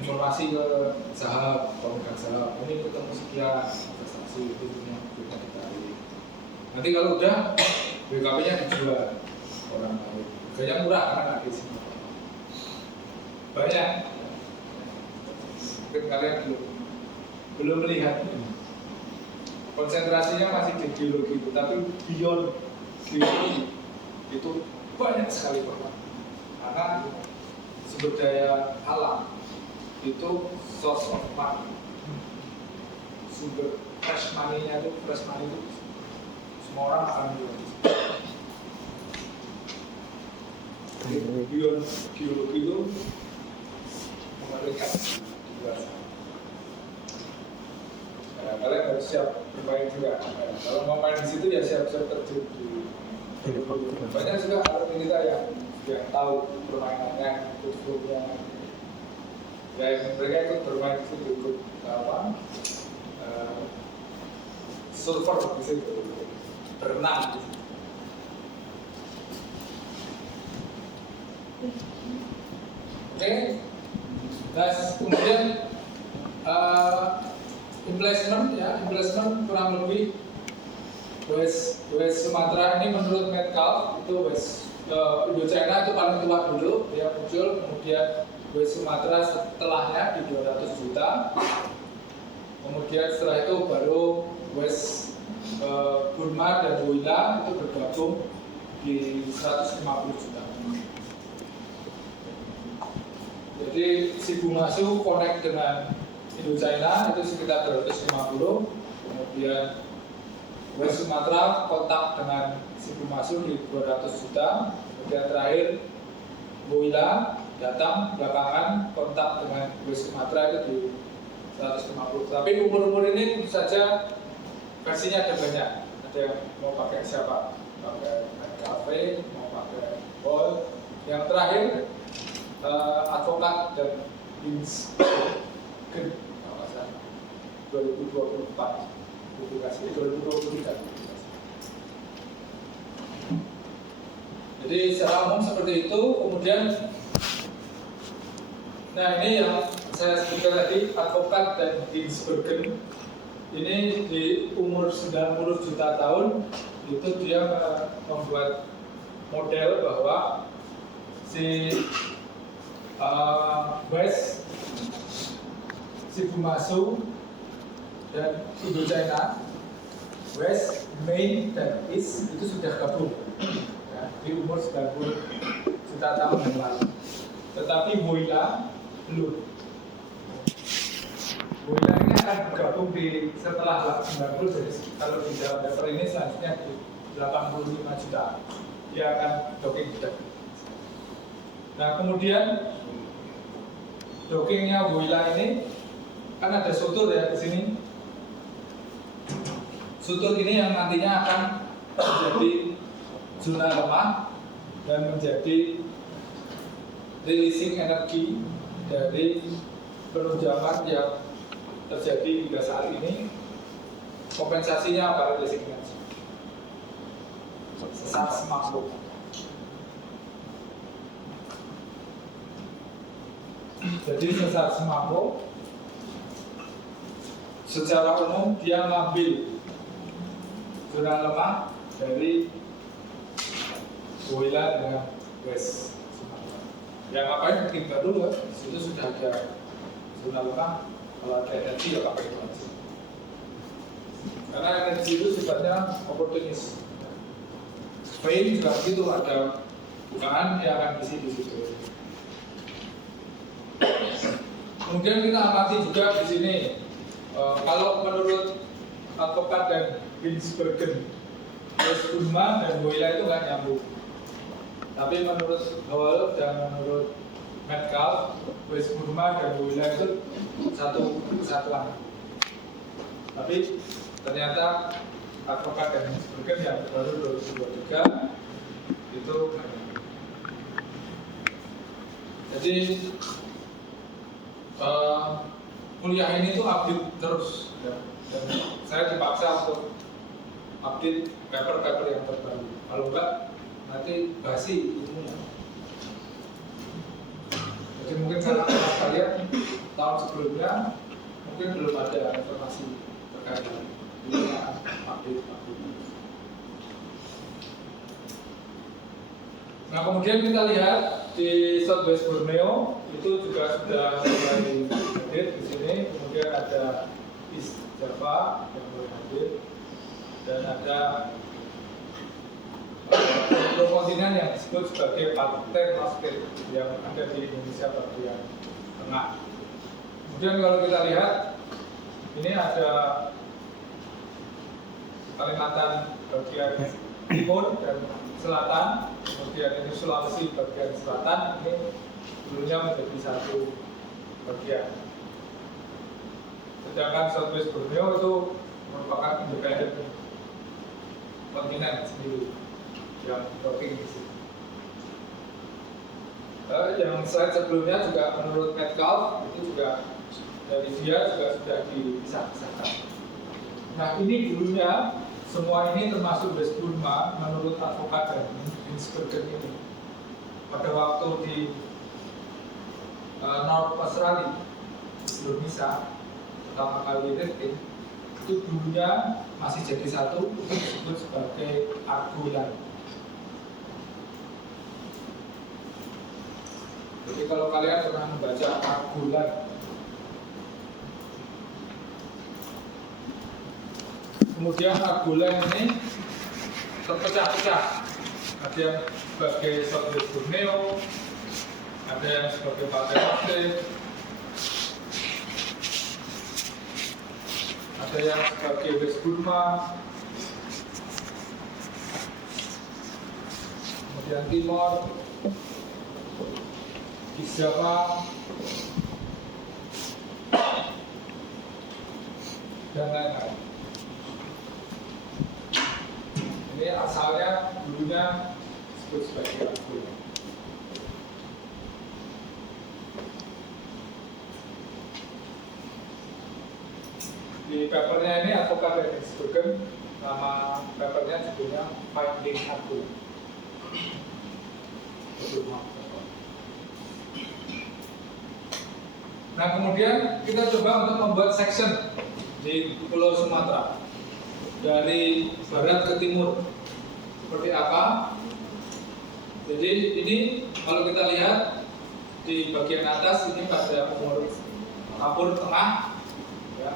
informasi ke saham, pemegang saham, ini ketemu sekian investasi itu punya kita ditarik. Nanti kalau udah BKP-nya dijual orang lain, harganya murah karena nggak di sini. Banyak, mungkin kalian belum melihat. Konsentrasinya masih di geologi, tapi beyond geologi itu banyak sekali peluang. Karena sumber daya alam itu source of money, sumber fresh money-nya itu semua orang akan jual. Beyond geologi itu mengerikan. Kalian harus siap bermain juga. Kalau mau main di situ ya siap-siap terjun di. Banyak juga orang kita yang tahu permainannya, kulturnya. Ya mereka ikut bermain di situ, ikut surfer di situ, berenang di situ. Oke, dan kemudian investment kurang lebih West Sumatra ini menurut Metcalf itu Indochina itu paling tua dulu dia muncul, kemudian West Sumatra setelahnya di 200 juta, kemudian setelah itu baru West Burma dan Woyla itu bergabung di 150 juta. Jadi Shibumatsu connect dengan Indochina itu sekitar 250, kemudian West Sumatra kontak dengan Shibumatsu di 200 juta, kemudian terakhir Woyla datang belakangan kontak dengan West Sumatra itu di 150. Tapi umur ini tentu saja versinya ada banyak. Ada yang mau pakai siapa? Pakai cafe, mau pakai ball. Yang terakhir advokat dan Bins 2024 publikasi 2023. Jadi secara umum seperti itu. Kemudian nah ini yang saya sebutkan tadi, advokat dan Ginsbergen ini di umur 90 juta tahun itu dia membuat model bahwa si West Shibumatsu dan Indochina, West, Main, dan East itu sudah gabung ya, di umur 90 juta tahun yang lalu. Tetapi Woyla belum. Woyla ini akan bergabung di setelah 90, jadi kalau di dalam paper ini selanjutnya di 85 juta dia akan docking juga. Nah kemudian dockingnya Woyla ini kan ada sutur ya di sini. Sutur ini yang nantinya akan menjadi zona lemah dan menjadi releasing energi dari penunjakan yang terjadi hingga saat ini. Kompensasinya apa releasing energi? Sesar Semangko. Jadi sesar Semangko secara umum dia ngambil zona lemah dari Woyla dengan West Sumatera. Ya ngapain bikin dulu ya? Di situ sudah ada zona lemah. Kalau ada energi ya pakai itu aja. Karena energi itu sifatnya oportunis. Vein juga begitu, ada bukaan yang akan isi di situ. Kemudian kita amati juga di sini. Kalau menurut advokat dan Binsbergen, West Burma dan Woyla itu nggak nyambung. Tapi menurut Howell dan menurut Metcalf, West Burma dan Woyla itu satu kesatuan. Tapi ternyata advokat dan Binsbergen yang baru 2023 itu jadi kuliah ini tuh update terus ya. Dan saya dipaksa untuk update paper-paper yang terbaru. Kalau enggak, nanti basi ilmunya. Jadi mungkin karena kalian tahun sebelumnya mungkin belum ada informasi terkait dengan update. Nah kemudian kita lihat di Southwest Borneo itu juga sudah mulai hadir di sini. Kemudian ada East Java yang mulai hadir dan ada kontinen yang disebut sebagai Parten Basket yang ada di Indonesia bagian tengah. Kemudian kalau kita lihat ini ada Kalimantan bagian timur dan selatan, kemudian ini Sulawesi bagian selatan, ini dulunya menjadi satu bagian. Sedangkan Southwest Borneo itu merupakan independen kontinen sendiri yang docking di sini. Yang slide sebelumnya juga menurut Metcalf itu juga dari dia juga sudah dipisah-pisahkan. Nah ini dulunya semua ini termasuk West Burma menurut advokat dan Binsbergen ini. Pada waktu di North Australia sebelum misah pertama kali drifting itu dulunya masih jadi satu, itu disebut sebagai Argoland. Jadi kalau kalian pernah membaca Argoland, kemudian Argoland ini terpecah-pecah. Ada yang sebagai Southwest Borneo, ada yang sebagai Parten Basket, ada yang sebagai West Burma, kemudian Timor, East Java, dan lain-lain. Ini asalnya dulunya disebut sebagai Argoland. Di papernya ini advokat dari Binsbergen, nama papernya judulnya Finding Argoland. Nah kemudian kita coba untuk membuat section di Pulau Sumatera dari barat ke timur seperti apa. Jadi ini kalau kita lihat di bagian atas ini pada kapur tengah ya.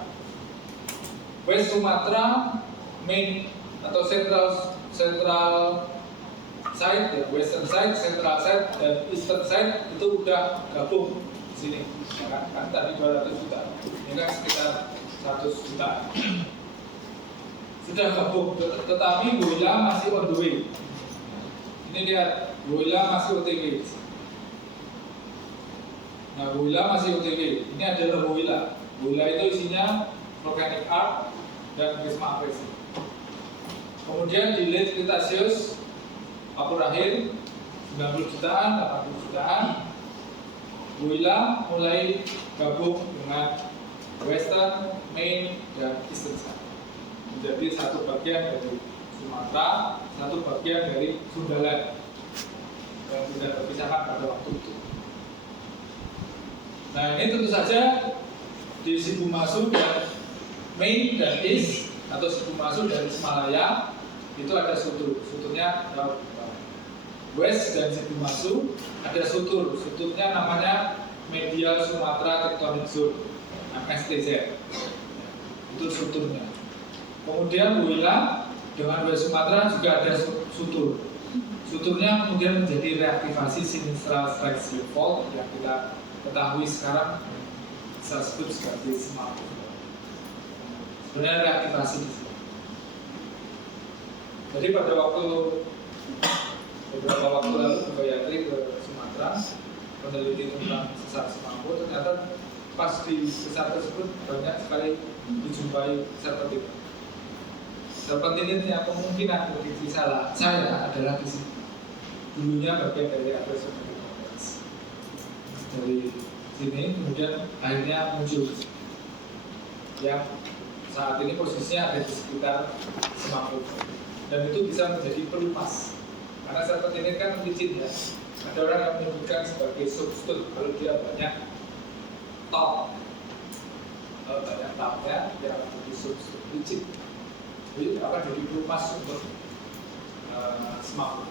West Sumatera main atau central side ya, western side, central side dan eastern side itu udah gabung di sini, kan tadi 200 juta, ini kan sekitar 100 juta. Sudah gabung, tetapi Woyla masih on the way. Ini lihat, Woyla masih OTW. Nah, Woyla masih OTW. Ini adalah Woyla. Woyla itu isinya Volcanic Arc dan Wisma Apresi. Kemudian di late Cretaceous, Kapur akhir 90 jutaan, 80 jutaan. Woyla mulai gabung dengan Western, Main, dan Eastern Side. Menjadi satu bagian dari Sumatera, satu bagian dari Sundaland yang tidak terpisahkan pada waktu itu. Nah, ini tentu saja di Sibumasu dan Main dan East atau Sibumasu dari Himalaya itu ada suturnya West dan Sibumasu ada suturnya namanya Medial Sumatera Tectonic Zone MSTZ, itu suturnya. Kemudian Woyla dengan West Sumatera juga ada suturnya kemudian menjadi reaktivasi Sinistral Strike Fault yang kita ketahui sekarang saya sebut sebagai SMAP. Sebenarnya reaktivasi di sini. Jadi pada beberapa waktu lalu Mbak Yatri ke Sumatera meneliti tentang sesar Semangko, ternyata pas di sesar tersebut banyak sekali dijumpai serpentin. Serpentin ini yang kemungkinan prediksi saya adalah di sini. Dulunya bagian dari agresor dari sini, kemudian akhirnya muncul yang saat ini posisinya ada di sekitar Semangko, dan itu bisa menjadi pelumas karena serpentin ini kan licin ya. Ada orang yang menyebutkan sebagai substitut kalau dia banyak top, banyak tapnya dia akan menjadi substitut licin, jadi akan jadi pelumas untuk Semangko.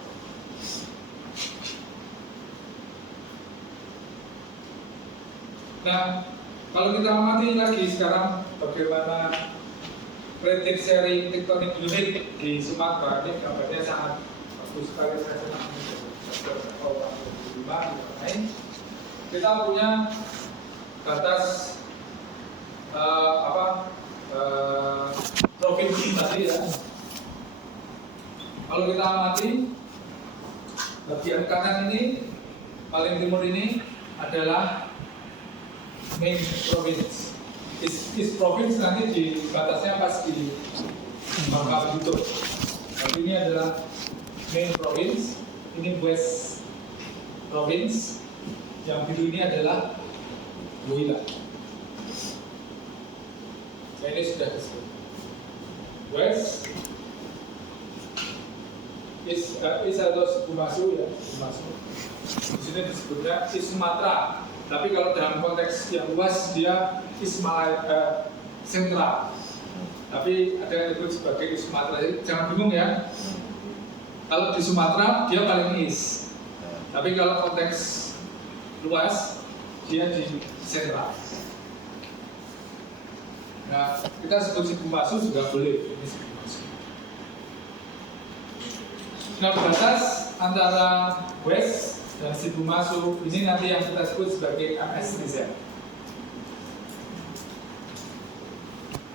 Nah, kalau kita amati lagi sekarang bagaimana relative sharing tectonic unit di Sumatera, ini gambarnya sangat bagus sekali. Saya senang kita punya batas provinsi tadi ya. Kalau kita amati bagian kanan ini paling timur ini adalah Main Province. East Province nanti di batasnya pas di Bangka Belitung. Tapi ini adalah Main Province, ini West Province, yang biru ini adalah Woyla. Nah, ini sudah disebut West, East atau Sibumasu ya, Sibumasu. Di sini disebutnya East Sumatera. Tapi kalau dalam konteks yang luas dia Himalaya sentral. Tapi ada yang disebut sebagai East Sumatera. Jadi jangan bingung ya. Kalau di Sumatera dia paling east. Tapi kalau konteks luas dia di sentral. Nah, kita sebut Sibumasu juga boleh. Ini Sibumasu. Nah, batas antara West dan Sibumasu ini nanti yang kita sebut sebagai MSTZ.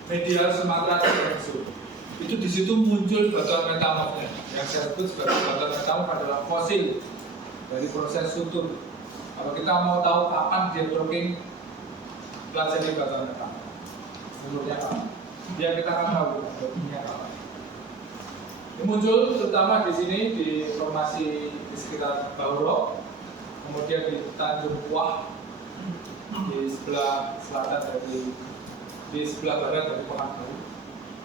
Medial Sumatera Tectonic Zone. Itu di situ muncul batuan metamorfnya. Yang saya sebut sebagai batuan metamorf adalah fosil dari proses sutur. Kalau kita mau tahu kapan dia dropping, pelajari batuan metamorf. Umurnya kapan? Dia kita akan tahu droppingnya kapan. Ini muncul terutama di sini di formasi di sekitar Bauro, kemudian di Tanjung Puah di sebelah selatan di sebelah barat dari Pekanbaru.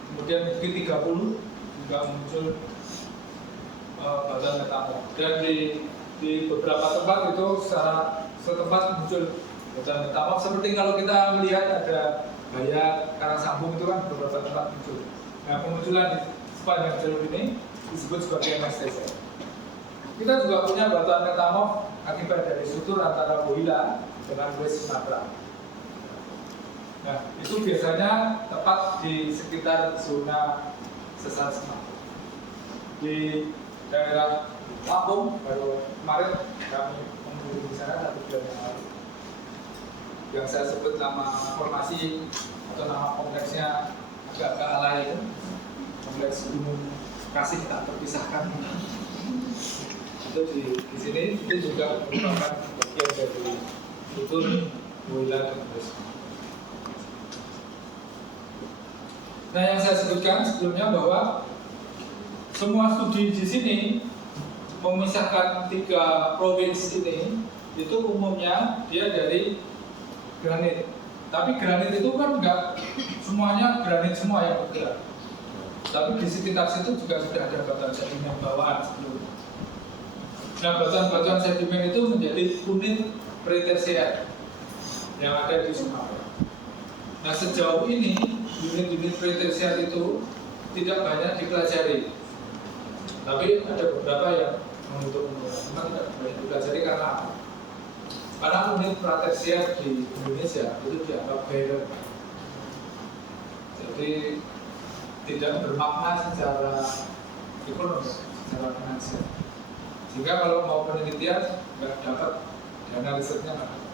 Kemudian Bukit 30 juga muncul batuan metamorf. Dan di beberapa tempat itu secara setempat muncul batuan metamorf. Seperti kalau kita melihat ada gaya Karasambung itu kan beberapa tempat muncul. Nah, pemunculan di sepanjang jalur ini disebut sebagai MSTZ. Kita juga punya batuan metamorf akibat dari sutur antara Woyla dengan West Sumatera. Nah, itu biasanya tepat di sekitar zona sesar Semangko. Di daerah Lampung, baru kemarin kami mengunjungi di sana 1 bulan yang lalu. yang saya sebut nama formasi atau nama kompleksnya agak-agak alay itu, kompleks gunung kasih tak terpisahkan. Itu di sini itu juga merupakan bagian dari struktur Woyla dan Bresma. Nah, yang saya sebutkan sebelumnya bahwa semua studi di sini memisahkan 3 provinsi ini itu umumnya dia dari granit. Tapi granit itu kan enggak semuanya granit semua yang bergerak. Tapi di sekitar situ juga sudah ada batuan sedimen bawaan sebelumnya. Nah, batuan-batuan sedimen itu menjadi unit pretersier yang ada di Sumatera. Nah, sejauh ini unit-unit pretersier itu tidak banyak dipelajari. Tapi ada beberapa yang memang tidak banyak dipelajari karena apa? Karena unit pratersier di Indonesia itu dianggap barren. Jadi tidak bermakna secara ekonomi, secara finansial. Sehingga kalau mau penelitian nggak dapat dana risetnya nggak dapat.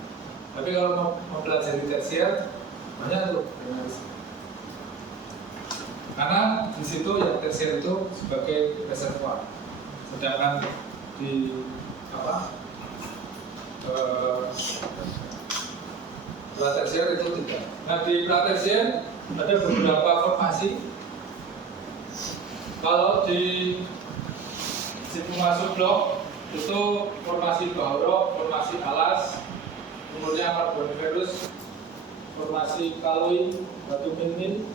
Tapi kalau mau mempelajari tersier banyak tuh dana riset. Karena di situ yang tersier itu sebagai reservoir, sedangkan di pratersier itu tidak. Nah, di pratersier ada beberapa formasi. Kalau di situ masuk blok itu formasi Bahuro, formasi Alas, kemudian Carboniferous, formasi Kalui, Batu Minmin,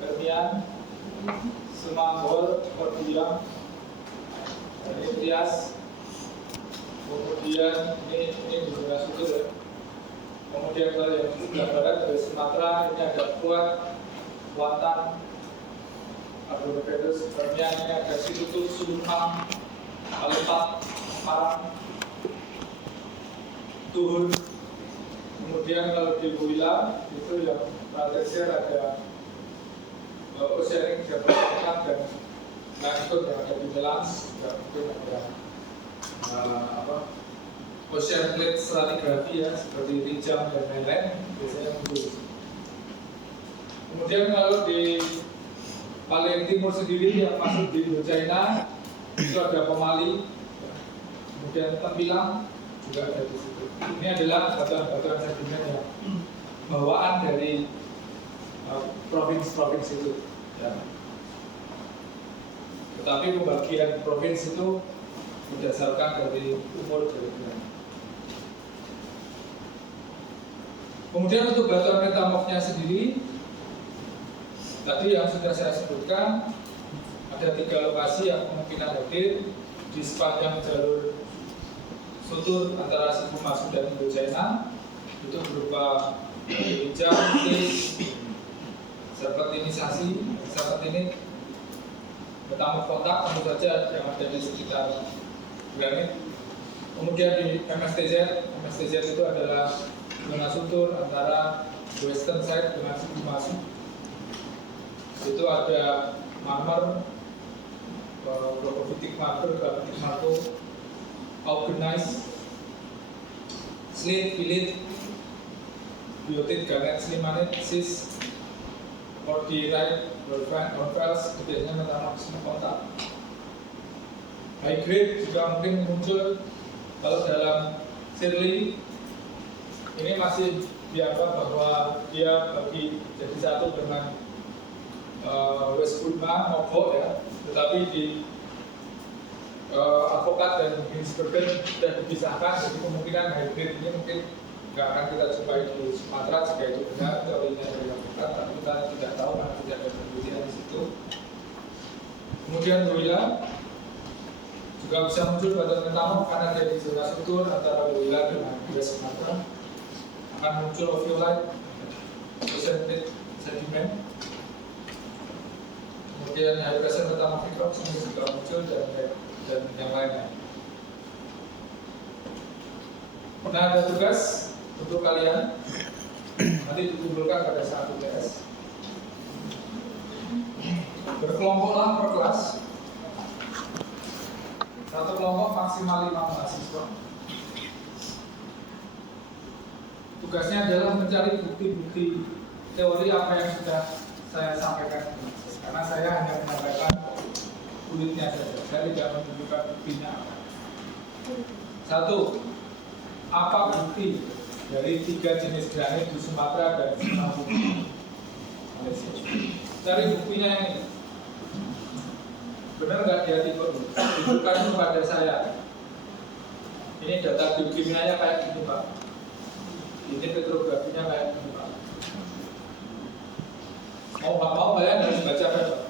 Permian, Semanggol, Kordiam, Trias, kemudian ini juga sutur ya. Kemudian kalau yang sebelah barat dari Sumatera ini ada Kuat, Kuantan, Carboniferous, Permian ini ada Situtu, Sulumang, Kalipat, Parang, Tuhun. Kemudian kalau di Woyla itu yang pratersier ada Oceanic Development dan limestone yang ada di Melans, dan mungkin ada ocean plate stratigraphy ya, seperti Rijang dan lain-lain biasanya muncul. Kemudian kalau di paling timur sendiri yang masuk di Indochina itu ada Pemali, kemudian Tempilang juga ada di situ. Ini adalah batuan-batuan sedimen yang bawaan dari provinsi-provinsi itu. Ya. Tetapi pembagian provinsi itu berdasarkan dari umur dari granit. Kemudian untuk batuan metamorfnya sendiri, tadi yang sudah saya sebutkan ada 3 lokasi yang kemungkinan hadir di sepanjang jalur sutur antara Sibu Masuk dan Indochina. Itu berupa hijau, serpentinit, metamorf kontak tentu saja yang ada di sekitar granit. Kemudian di MSTZ itu adalah zona sutur antara western side dengan Sibu Masuk. Itu ada marmer, brokovitic marble, gravitic marble, augenite, slate, pilit, biotit, garnet, slimanite, cis, cordierite, orfels, itu biasanya metamorf kontak. High grade juga mungkin muncul kalau dalam Shirley ini masih dianggap bahwa dia bagi jadi satu dengan West Burma, Mogok ya, tetapi di Avocat dan Hinsbergen sudah dipisahkan, jadi kemungkinan hybrid ini mungkin nggak akan kita jumpai di Sumatera jika itu benar teorinya dari Avocat, tapi kita tidak tahu karena tidak ada penelitian di situ. Kemudian Woyla juga bisa muncul batuan metamorf karena dia di zona sutur antara Woyla dengan West Sumatera, akan muncul ophiolite, ocean plate sedimen. Kemudian high pressure metamorphic rocks ini juga muncul dan yang lainnya. Nah, ada tugas untuk kalian nanti dikumpulkan pada saat UTS. Berkelompoklah per kelas. Satu kelompok maksimal 5 mahasiswa. tugasnya adalah mencari bukti-bukti teori apa yang sudah saya sampaikan. Karena saya hanya menyampaikan kulitnya saja, saya tidak menunjukkan buktinya apa. Satu, apa bukti dari 3 jenis granit di Sumatera dan Malaysia? Cari buktinya ini. Benar nggak dia tipe? Tunjukkan kepada saya. Ini data biokimianya kayak gini Pak. Ini petrografinya kayak gini Pak. Mau nggak mau kalian harus baca Pak.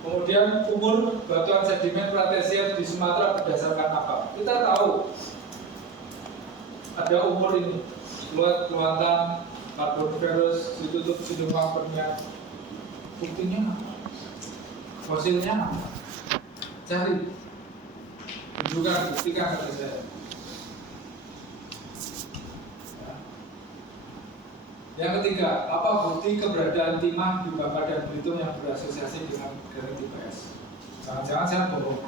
Kemudian umur batuan sedimen Pratesian di Sumatera berdasarkan apa? Kita tahu ada umur ini, Luatan, Carboniferous, ditutup Sidemang Permian. Buktinya apa? Fosilnya apa? Cari, tunjukkan, buktikan kepada saya. Yang ketiga, apa bukti keberadaan timah di Bangka dan Belitung yang berasosiasi dengan granit IPS? Jangan-jangan saya bohong.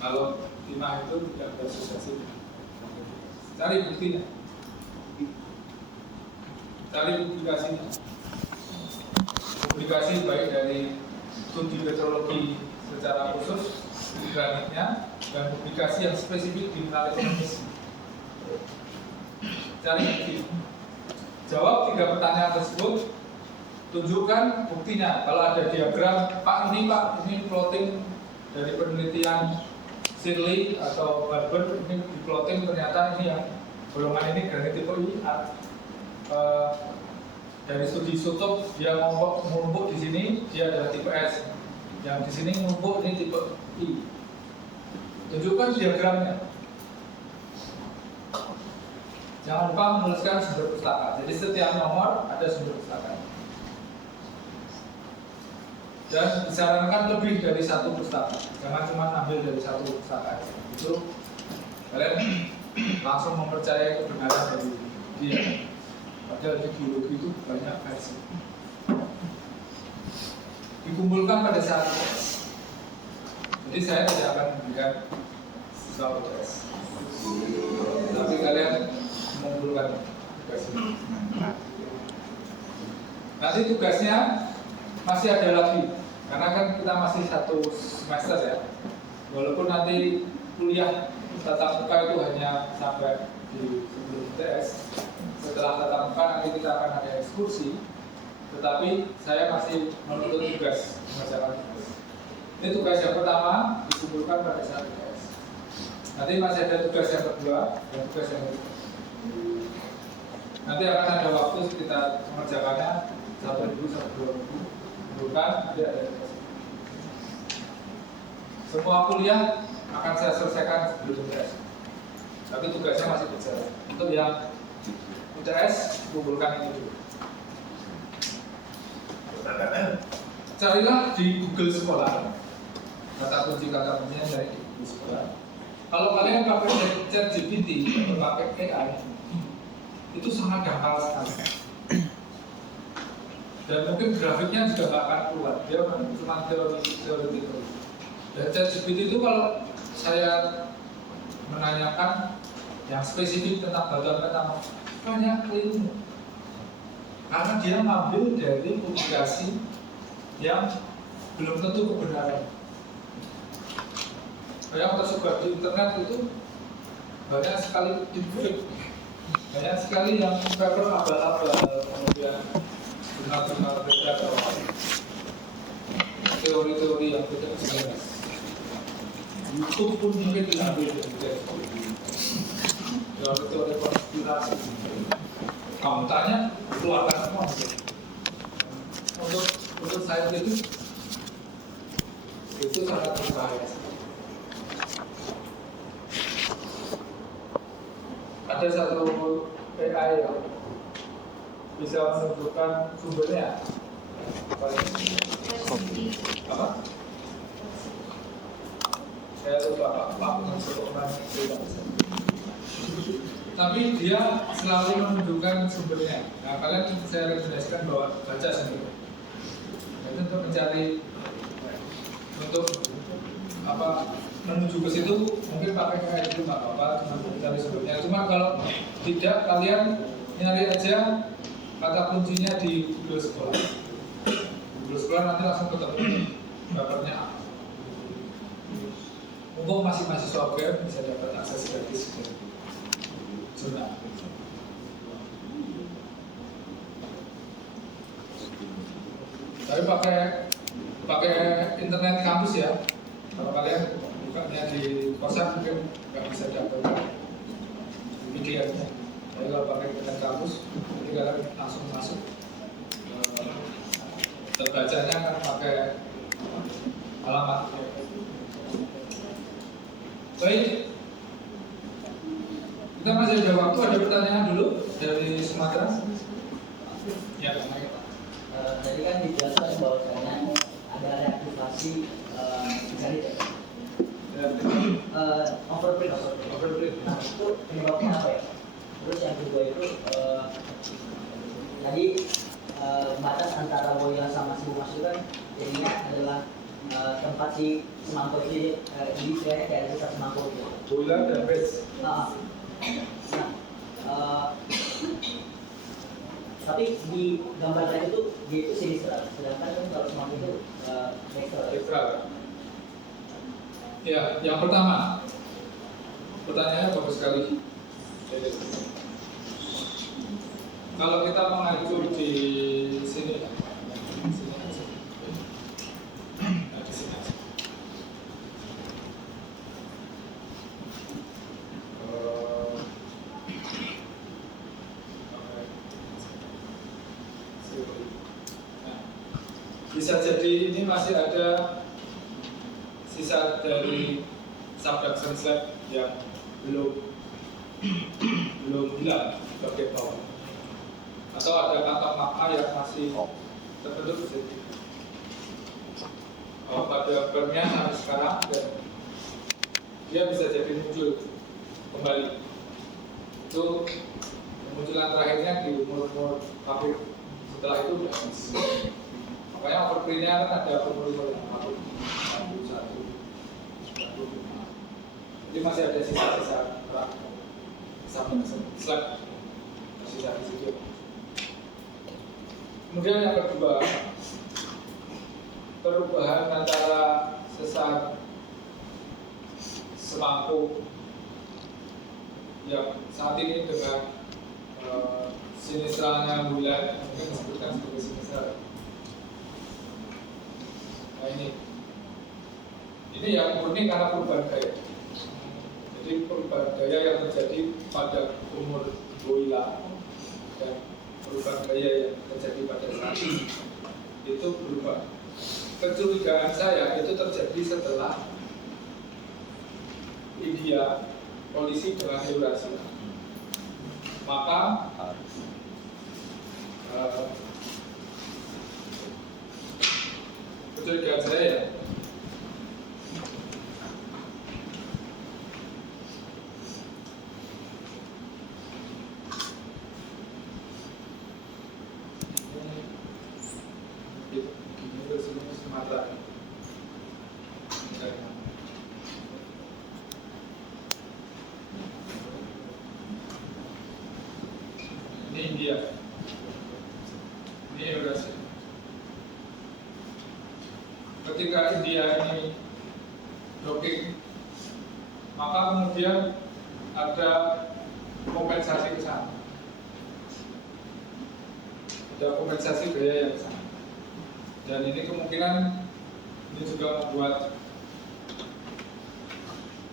Kalau timah itu tidak berasosiasi dengan granit IPS. Cari buktinya. Cari publikasinya. Publikasi baik dari studi petrologi secara khusus granitnya dan publikasi yang spesifik di menara ekonomis. Cari bukti. Jawab 3 pertanyaan tersebut. Tunjukkan buktinya. Kalau ada diagram, Pak, ini plotting dari penelitian Shirley atau Barber, ini di plotting ternyata ini yang golongan ini granit tipe I. Dari studi isotope dia menumpuk di sini, dia adalah tipe S. Yang di sini menumpuk ini tipe I. Tunjukkan diagramnya. Jangan lupa menuliskan sumber pustaka. Jadi setiap nomor ada sumber pustaka. Dan disarankan lebih dari 1 pustaka. Jangan cuma ambil dari 1 pustaka. Itu kalian langsung mempercayai kebenaran dari dia. Padahal di biologi itu banyak versi. Dikumpulkan pada saat tes. Jadi saya tidak akan memberikan sesuatu tes. Tapi kalian mengumpulkan tugas ini. Nanti tugasnya masih ada lagi, karena kan kita masih 1 semester ya. Walaupun nanti kuliah tatap muka itu hanya sampai di sebelum tes. Setelah tatap muka nanti kita akan ada ekskursi, tetapi saya masih menuntut tugas mengerjakan tugas. Ini tugas yang pertama dikumpulkan pada saat tes. Nanti masih ada tugas yang kedua dan tugas yang ketiga. Nanti akan ada waktu sekitar mengerjakannya 1 minggu sampai 2 minggu. Bukan, nanti ada tes. Semua kuliah akan saya selesaikan sebelum tes. Tapi tugasnya masih berjalan. Untuk yang UTS, kumpulkan ini dulu. Carilah di Google Scholar. Kata kuncinya dari Google Scholar. Kalau kalian pakai ChatGPT atau pakai AI, itu sangat dangkal sekali. Dan mungkin grafiknya juga nggak akan keluar. Dia cuma teori gitu. Dan ChatGPT itu kalau saya menanyakan yang spesifik tentang batuan metamorf, banyak keliru. Karena dia ngambil dari publikasi yang belum tentu kebenaran. Yang tersebar di internet itu banyak sekali deepfake, banyak sekali yang paper abal-abal, kemudian benar-benar beda atau teori-teori yang tidak jelas. YouTube pun mungkin diambil dari teori-teori konspirasi. Kamu tanya, keluarkan semua. Untuk saya itu sangat berbahaya. Ada satu AI yang bisa menentukan sumbernya. Apa? Saya lupa Pak menentukan tidak. Tapi dia selalu menunjukkan sumbernya. Nah, kalian saya rekomendasikan bahwa baca sumbernya. Itu untuk mencari, untuk apa? menuju ke situ mungkin pakai kayak itu nggak apa-apa, cari sumbernya. Cuma kalau tidak, kalian nyari aja kata kuncinya di Google Scholar. Google Scholar nanti langsung ketemu dapatnya apa. Mumpung masih mahasiswa UGM bisa dapat akses gratis ke jurnal. Tapi pakai internet kampus ya. Kalau kalian bukannya di kosan mungkin nggak bisa dapat PDF-nya. Jadi kalau pakai internet kampus, jadi kalian langsung masuk. Terbacanya kan pakai alamat. Baik, kita masih ada waktu. Ada pertanyaan dulu dari Sumatera? Ya, tadi kan dijelaskan bahwasanya ada reaktivasi misalnya overprint. Nah, itu penyebabnya apa ya? Terus yang kedua itu tadi batas antara boiler sama sibu masukan jadinya adalah tempat si semangkuk ini istilahnya kayak sisa semangkuk gitu. boiler dan base. Tapi di gambar tadi itu dia itu sinistra, sedangkan kan kalau semangkuk itu netral. Ya, yang pertama, pertanyaannya bagus sekali. Kalau kita mengacu di sini, di sini aja. Bisa jadi ini masih ada sisa dari subduction slab yang belum hilang bagian bawah, atau ada kantong magma yang masih terbentuk di situ. Pada bernya sampai sekarang, dan dia bisa jadi muncul kembali. Itu kemunculan terakhirnya di umur pabrik. Setelah itu sudah habis. Makanya overprint-nya kan ada umur pabrik 61, 65. Jadi masih ada sisa-sisa sampai slab sisa di situ. Kemudian yang kedua, perubahan antara sesar semangkuk yang saat ini dengan sinistralnya bulan, mungkin disebutkan sebagai sinistral. Nah ini yang murni karena perubahan gaya. Jadi perubahan gaya yang terjadi pada umur boila dan perubahan gaya yang terjadi pada saat ini itu berubah. Kecurigaan saya itu terjadi setelah India polisi dengan Eurasia. Maka kecurigaan saya ya, Sumatera. Ini India, ini Eurasia. Ketika India ini docking, maka kemudian ada kompensasi ke sana. Ada kompensasi gaya yang ke sana. Dan ini kemungkinan ini juga membuat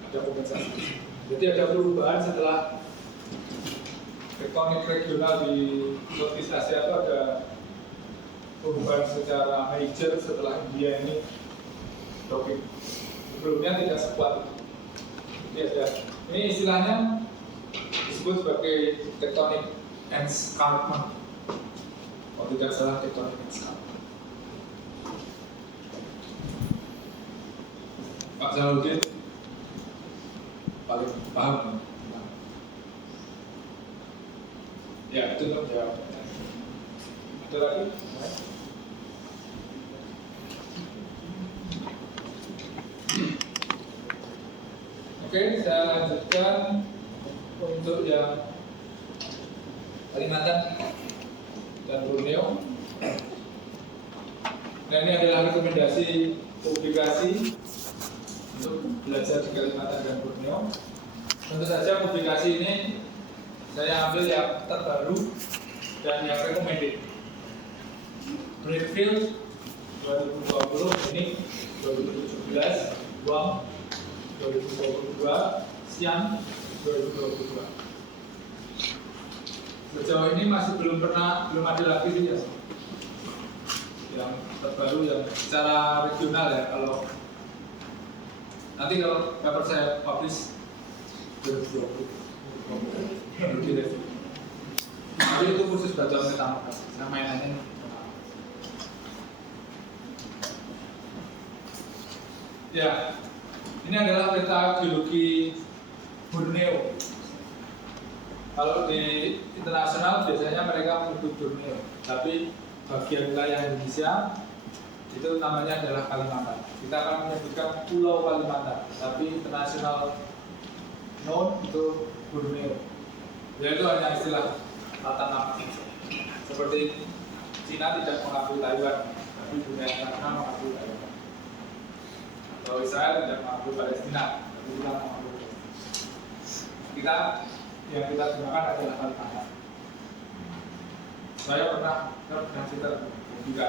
ada kompensasi. Jadi ada perubahan setelah tektonik regional di Southeast Asia itu ada perubahan secara major setelah India ini docking. Sebelumnya tidak sekuat itu. Ini istilahnya disebut sebagai tectonic escarpment. Kalau tidak salah tectonic escarpment. Pak Zaludin paling paham. Ya, itu kan jawab. Ada lagi? Oke, saya lanjutkan untuk yang Kalimantan dan Borneo. Nah, ini adalah rekomendasi publikasi untuk belajar di Kalimantan dan Borneo. Tentu saja publikasi ini saya ambil yang terbaru dan yang recommended. Greenfield 2020, ini 2017, Guam 2022, Sian 2022. Sejauh ini masih belum ada lagi sih ya, yang terbaru yang secara regional ya. Kalau nanti kalau paper saya publish 2020, tapi itu khusus bacaan pertama, saya mainannya. Ya, ini adalah peta geologi Borneo. Kalau di internasional biasanya mereka menyebut Borneo, tapi bagian wilayah Indonesia itu namanya adalah Kalimantan. Kita akan menyebutkan Pulau Kalimantan, tapi internasional known itu Borneo. Yaitu hanya istilah tata nama. Seperti Cina tidak mengakui Taiwan, tapi dunia internasional mengakui Taiwan. Kalau Israel tidak mengakui Palestina, tapi kita mengakui Palestina. Yang kita gunakan adalah Kalimantan. Saya pernah cerita juga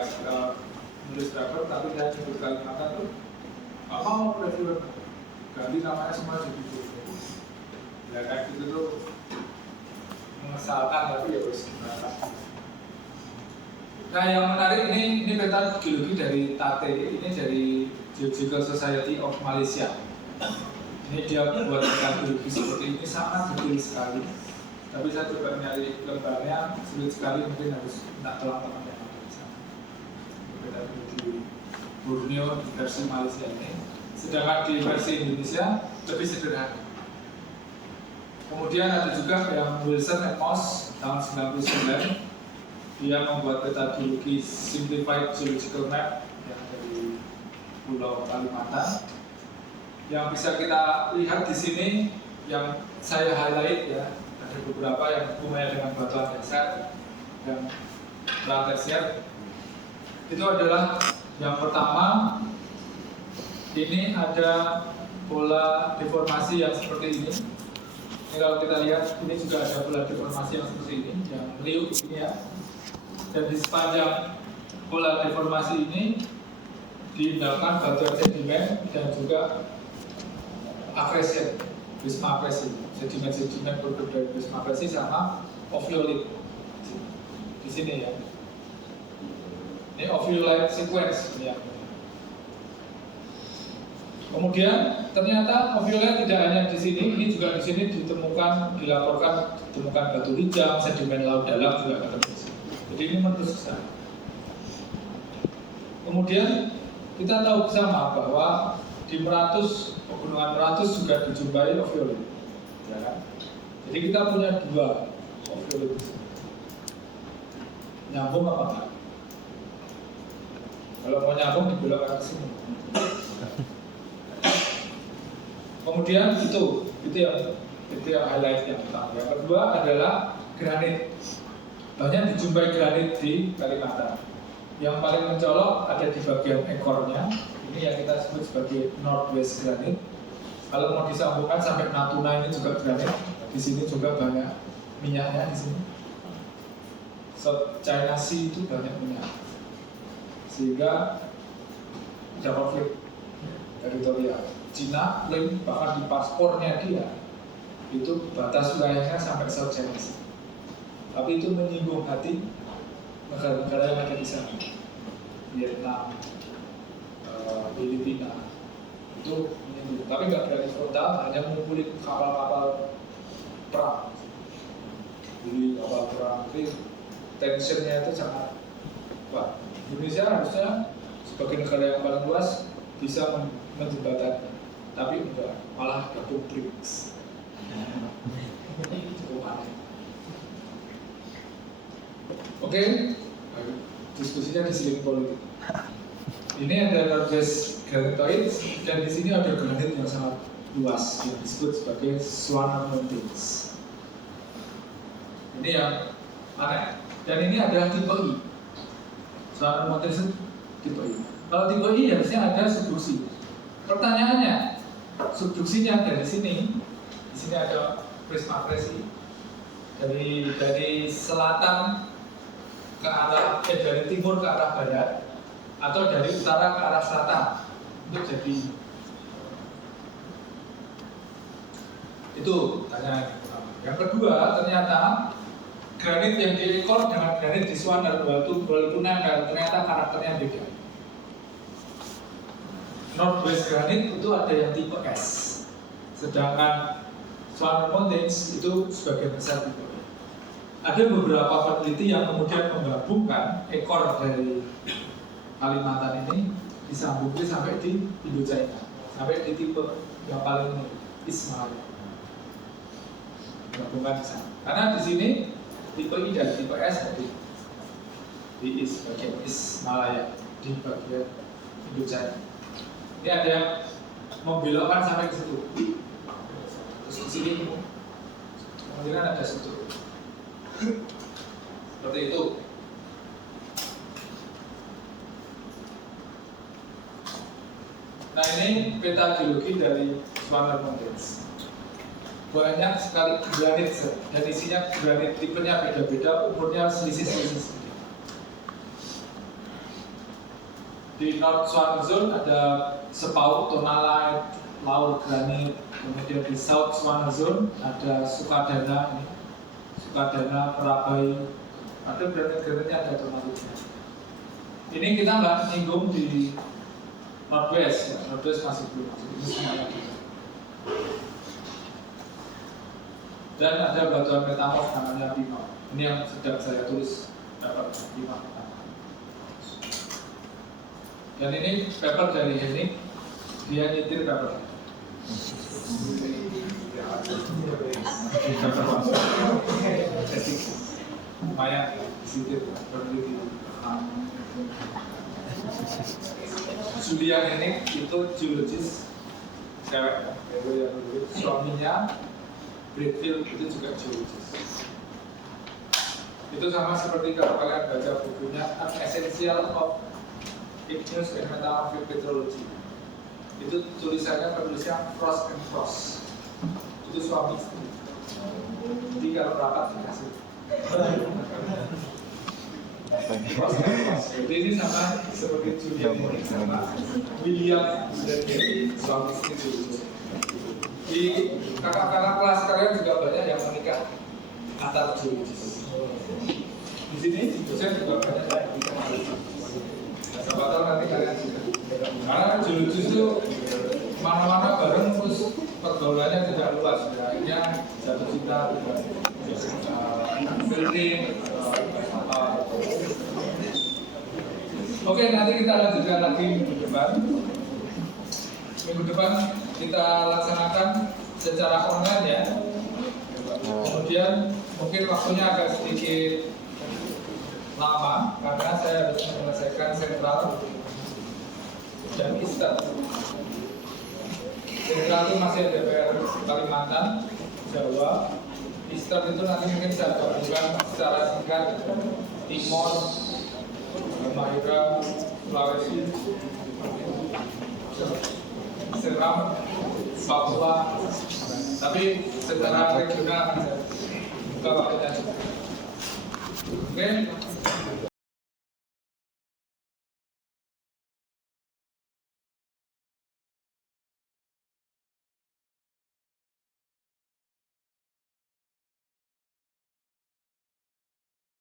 menulis paper, tapi saya menulis Kalimantan tuh nggak mau presiden ganti namanya semua jadi Borneo. Ya kayak gitu tuh mengesalkan, tapi ya harus gunakan. Nah, yang menarik ini peta geologi dari TATE, ini dari Geological Society of Malaysia. Ini dia buat peta geologi seperti ini, sangat detail sekali. Tapi saya coba nyari lembarnya, sulit sekali, mungkin harus minta tolong teman-teman di sana. Peta geologi Borneo di versi Malaysia ini. Sedangkan di versi Indonesia lebih sederhana. Kemudian ada juga yang Wilson and Moss tahun 99. Dia membuat peta geologi Simplified Geological Map yang dari Pulau Kalimantan. Yang bisa kita lihat di sini, yang saya highlight ya, ada beberapa yang hubungannya dengan batuan dasar dan peran tersier. Itu adalah yang pertama. Ini ada pola deformasi yang seperti ini. Ini kalau kita lihat, ini juga ada pola deformasi yang seperti ini, yang meliuk ini ya. Dan di sepanjang pola deformasi ini diindahkan batuan sedimen dan juga akresi, prisma akresi, sedimen-sedimen produk dari prisma akresi sama ophiolite di sini ya. Ini ophiolite sequence ya. Kemudian ternyata ophiolite tidak hanya di sini, ini juga di sini dilaporkan ditemukan batu hijau, sedimen laut dalam juga ketemu. Jadi ini menerus ke sana. Kemudian kita tahu bersama bahwa di Meratus, pegunungan Meratus juga dijumpai ophiolite, ya kan? Jadi kita punya dua ophiolite. Nyambung apa enggak? Kalau mau nyambung dibelokkan ke sini. Kemudian itu yang highlight yang pertama. Yang kedua adalah granit. Banyak dijumpai granit di Kalimantan. Yang paling mencolok ada di bagian ekornya. Ini yang kita sebut sebagai Northwest Granite. Kalau mau disambungkan sampai Natuna ini juga granit. Di sini juga banyak minyaknya di sini. South China Sea itu banyak minyak. Sehingga ada konflik teritorial. Cina klaim bahkan di paspornya dia itu batas wilayahnya sampai South China Sea. Tapi itu menyinggung hati negara-negara yang ada di sana, Vietnam, Filipina, itu menyinggung. Tapi nggak berani frontal, hanya mengumpulkan kapal-kapal perang. Jadi kapal perang itu tensionnya itu sangat kuat. Indonesia harusnya sebagai negara yang paling luas bisa menjembatani, tapi enggak, malah gabung BRICS. Cukup aneh. Oke, diskusinya diseling politik. Ini ada Northwest Granitoid dan di sini ada granit yang sangat luas yang disebut sebagai Swan Mountains. Ini yang aneh. Dan ini adalah tipe I. Swan Mountains itu tipe I. Kalau tipe I harusnya ada subduksi. Pertanyaannya, subduksinya dari sini, di sini ada prisma Presi dari selatan ke arah dari timur ke arah barat atau dari utara ke arah selatan untuk jadi itu tanya. Yang kedua, ternyata granit yang di ekor dengan granit di Swan dan Batu walaupun nempel ternyata karakternya beda. Northwest granit itu ada yang tipe S, sedangkan Swan Mountains itu sebagian besar tipe E. Ada beberapa peneliti yang kemudian menggabungkan ekor dari Kalimantan ini disambungkan sampai di Indochina, sampai di tipe yang paling Ismail. Gabungan di sana. Karena di sini tipe I dan tipe S di bagian Malaya, di bagian Indochina. Ini ada yang membelokkan sampai ke situ. Terus di sini kemungkinan ada situ. Seperti itu. Nah ini peta geologi dari Swan Mountains. Banyak sekali granit dan isinya granit tipenya beda-beda, umurnya selisih-selisih. Di North Swan Zone ada sepauk tonalite, laur granit. Kemudian di South Swan Zone ada Sukadana, Sukadana, Perabai. Ada granit-granitnya, ada tonalitnya. Ini kita nggak nyinggung di Northwest, Northwest masih belum masuk. Ini semuanya. Dan ada batuan metamorf namanya Pima. Ini yang sedang saya tulis dapat Pima. Dan ini paper dari Henning, dia nyetir paper. Lumayan sedikit peneliti. Julia Henning itu geologis cewek, suaminya Bradfield itu juga geologis. Itu sama seperti kalau kalian baca bukunya An Essential of Igneous and Metamorphic Petrology. Itu penulisnya Frost and Frost. Itu suami istri. Jadi kalau rapat dikasih. Jadi ini sama seperti Julia sama William dan Henry, suami istri geologis. Di kakak-kakak kelas kalian juga banyak yang menikah antar geologis. Di sini dosen juga banyak yang menikah. Siapa tahu nanti kalian juga. Karena geologis itu mana-mana bareng terus pergaulannya tidak luas. Akhirnya jatuh cinta juga. Oke, nanti kita lanjutkan lagi minggu depan. Minggu depan kita laksanakan secara online ya. Kemudian mungkin waktunya agak sedikit lama karena saya harus menyelesaikan sentral dan Eastern. Sentral itu masih ada PR Kalimantan, Jawa. Eastern itu nanti mungkin saya gabungkan secara singkat Timor, Madura, Sulawesi, Seram, Papua. Tapi secara regional akan saya buka waktunya. Oke.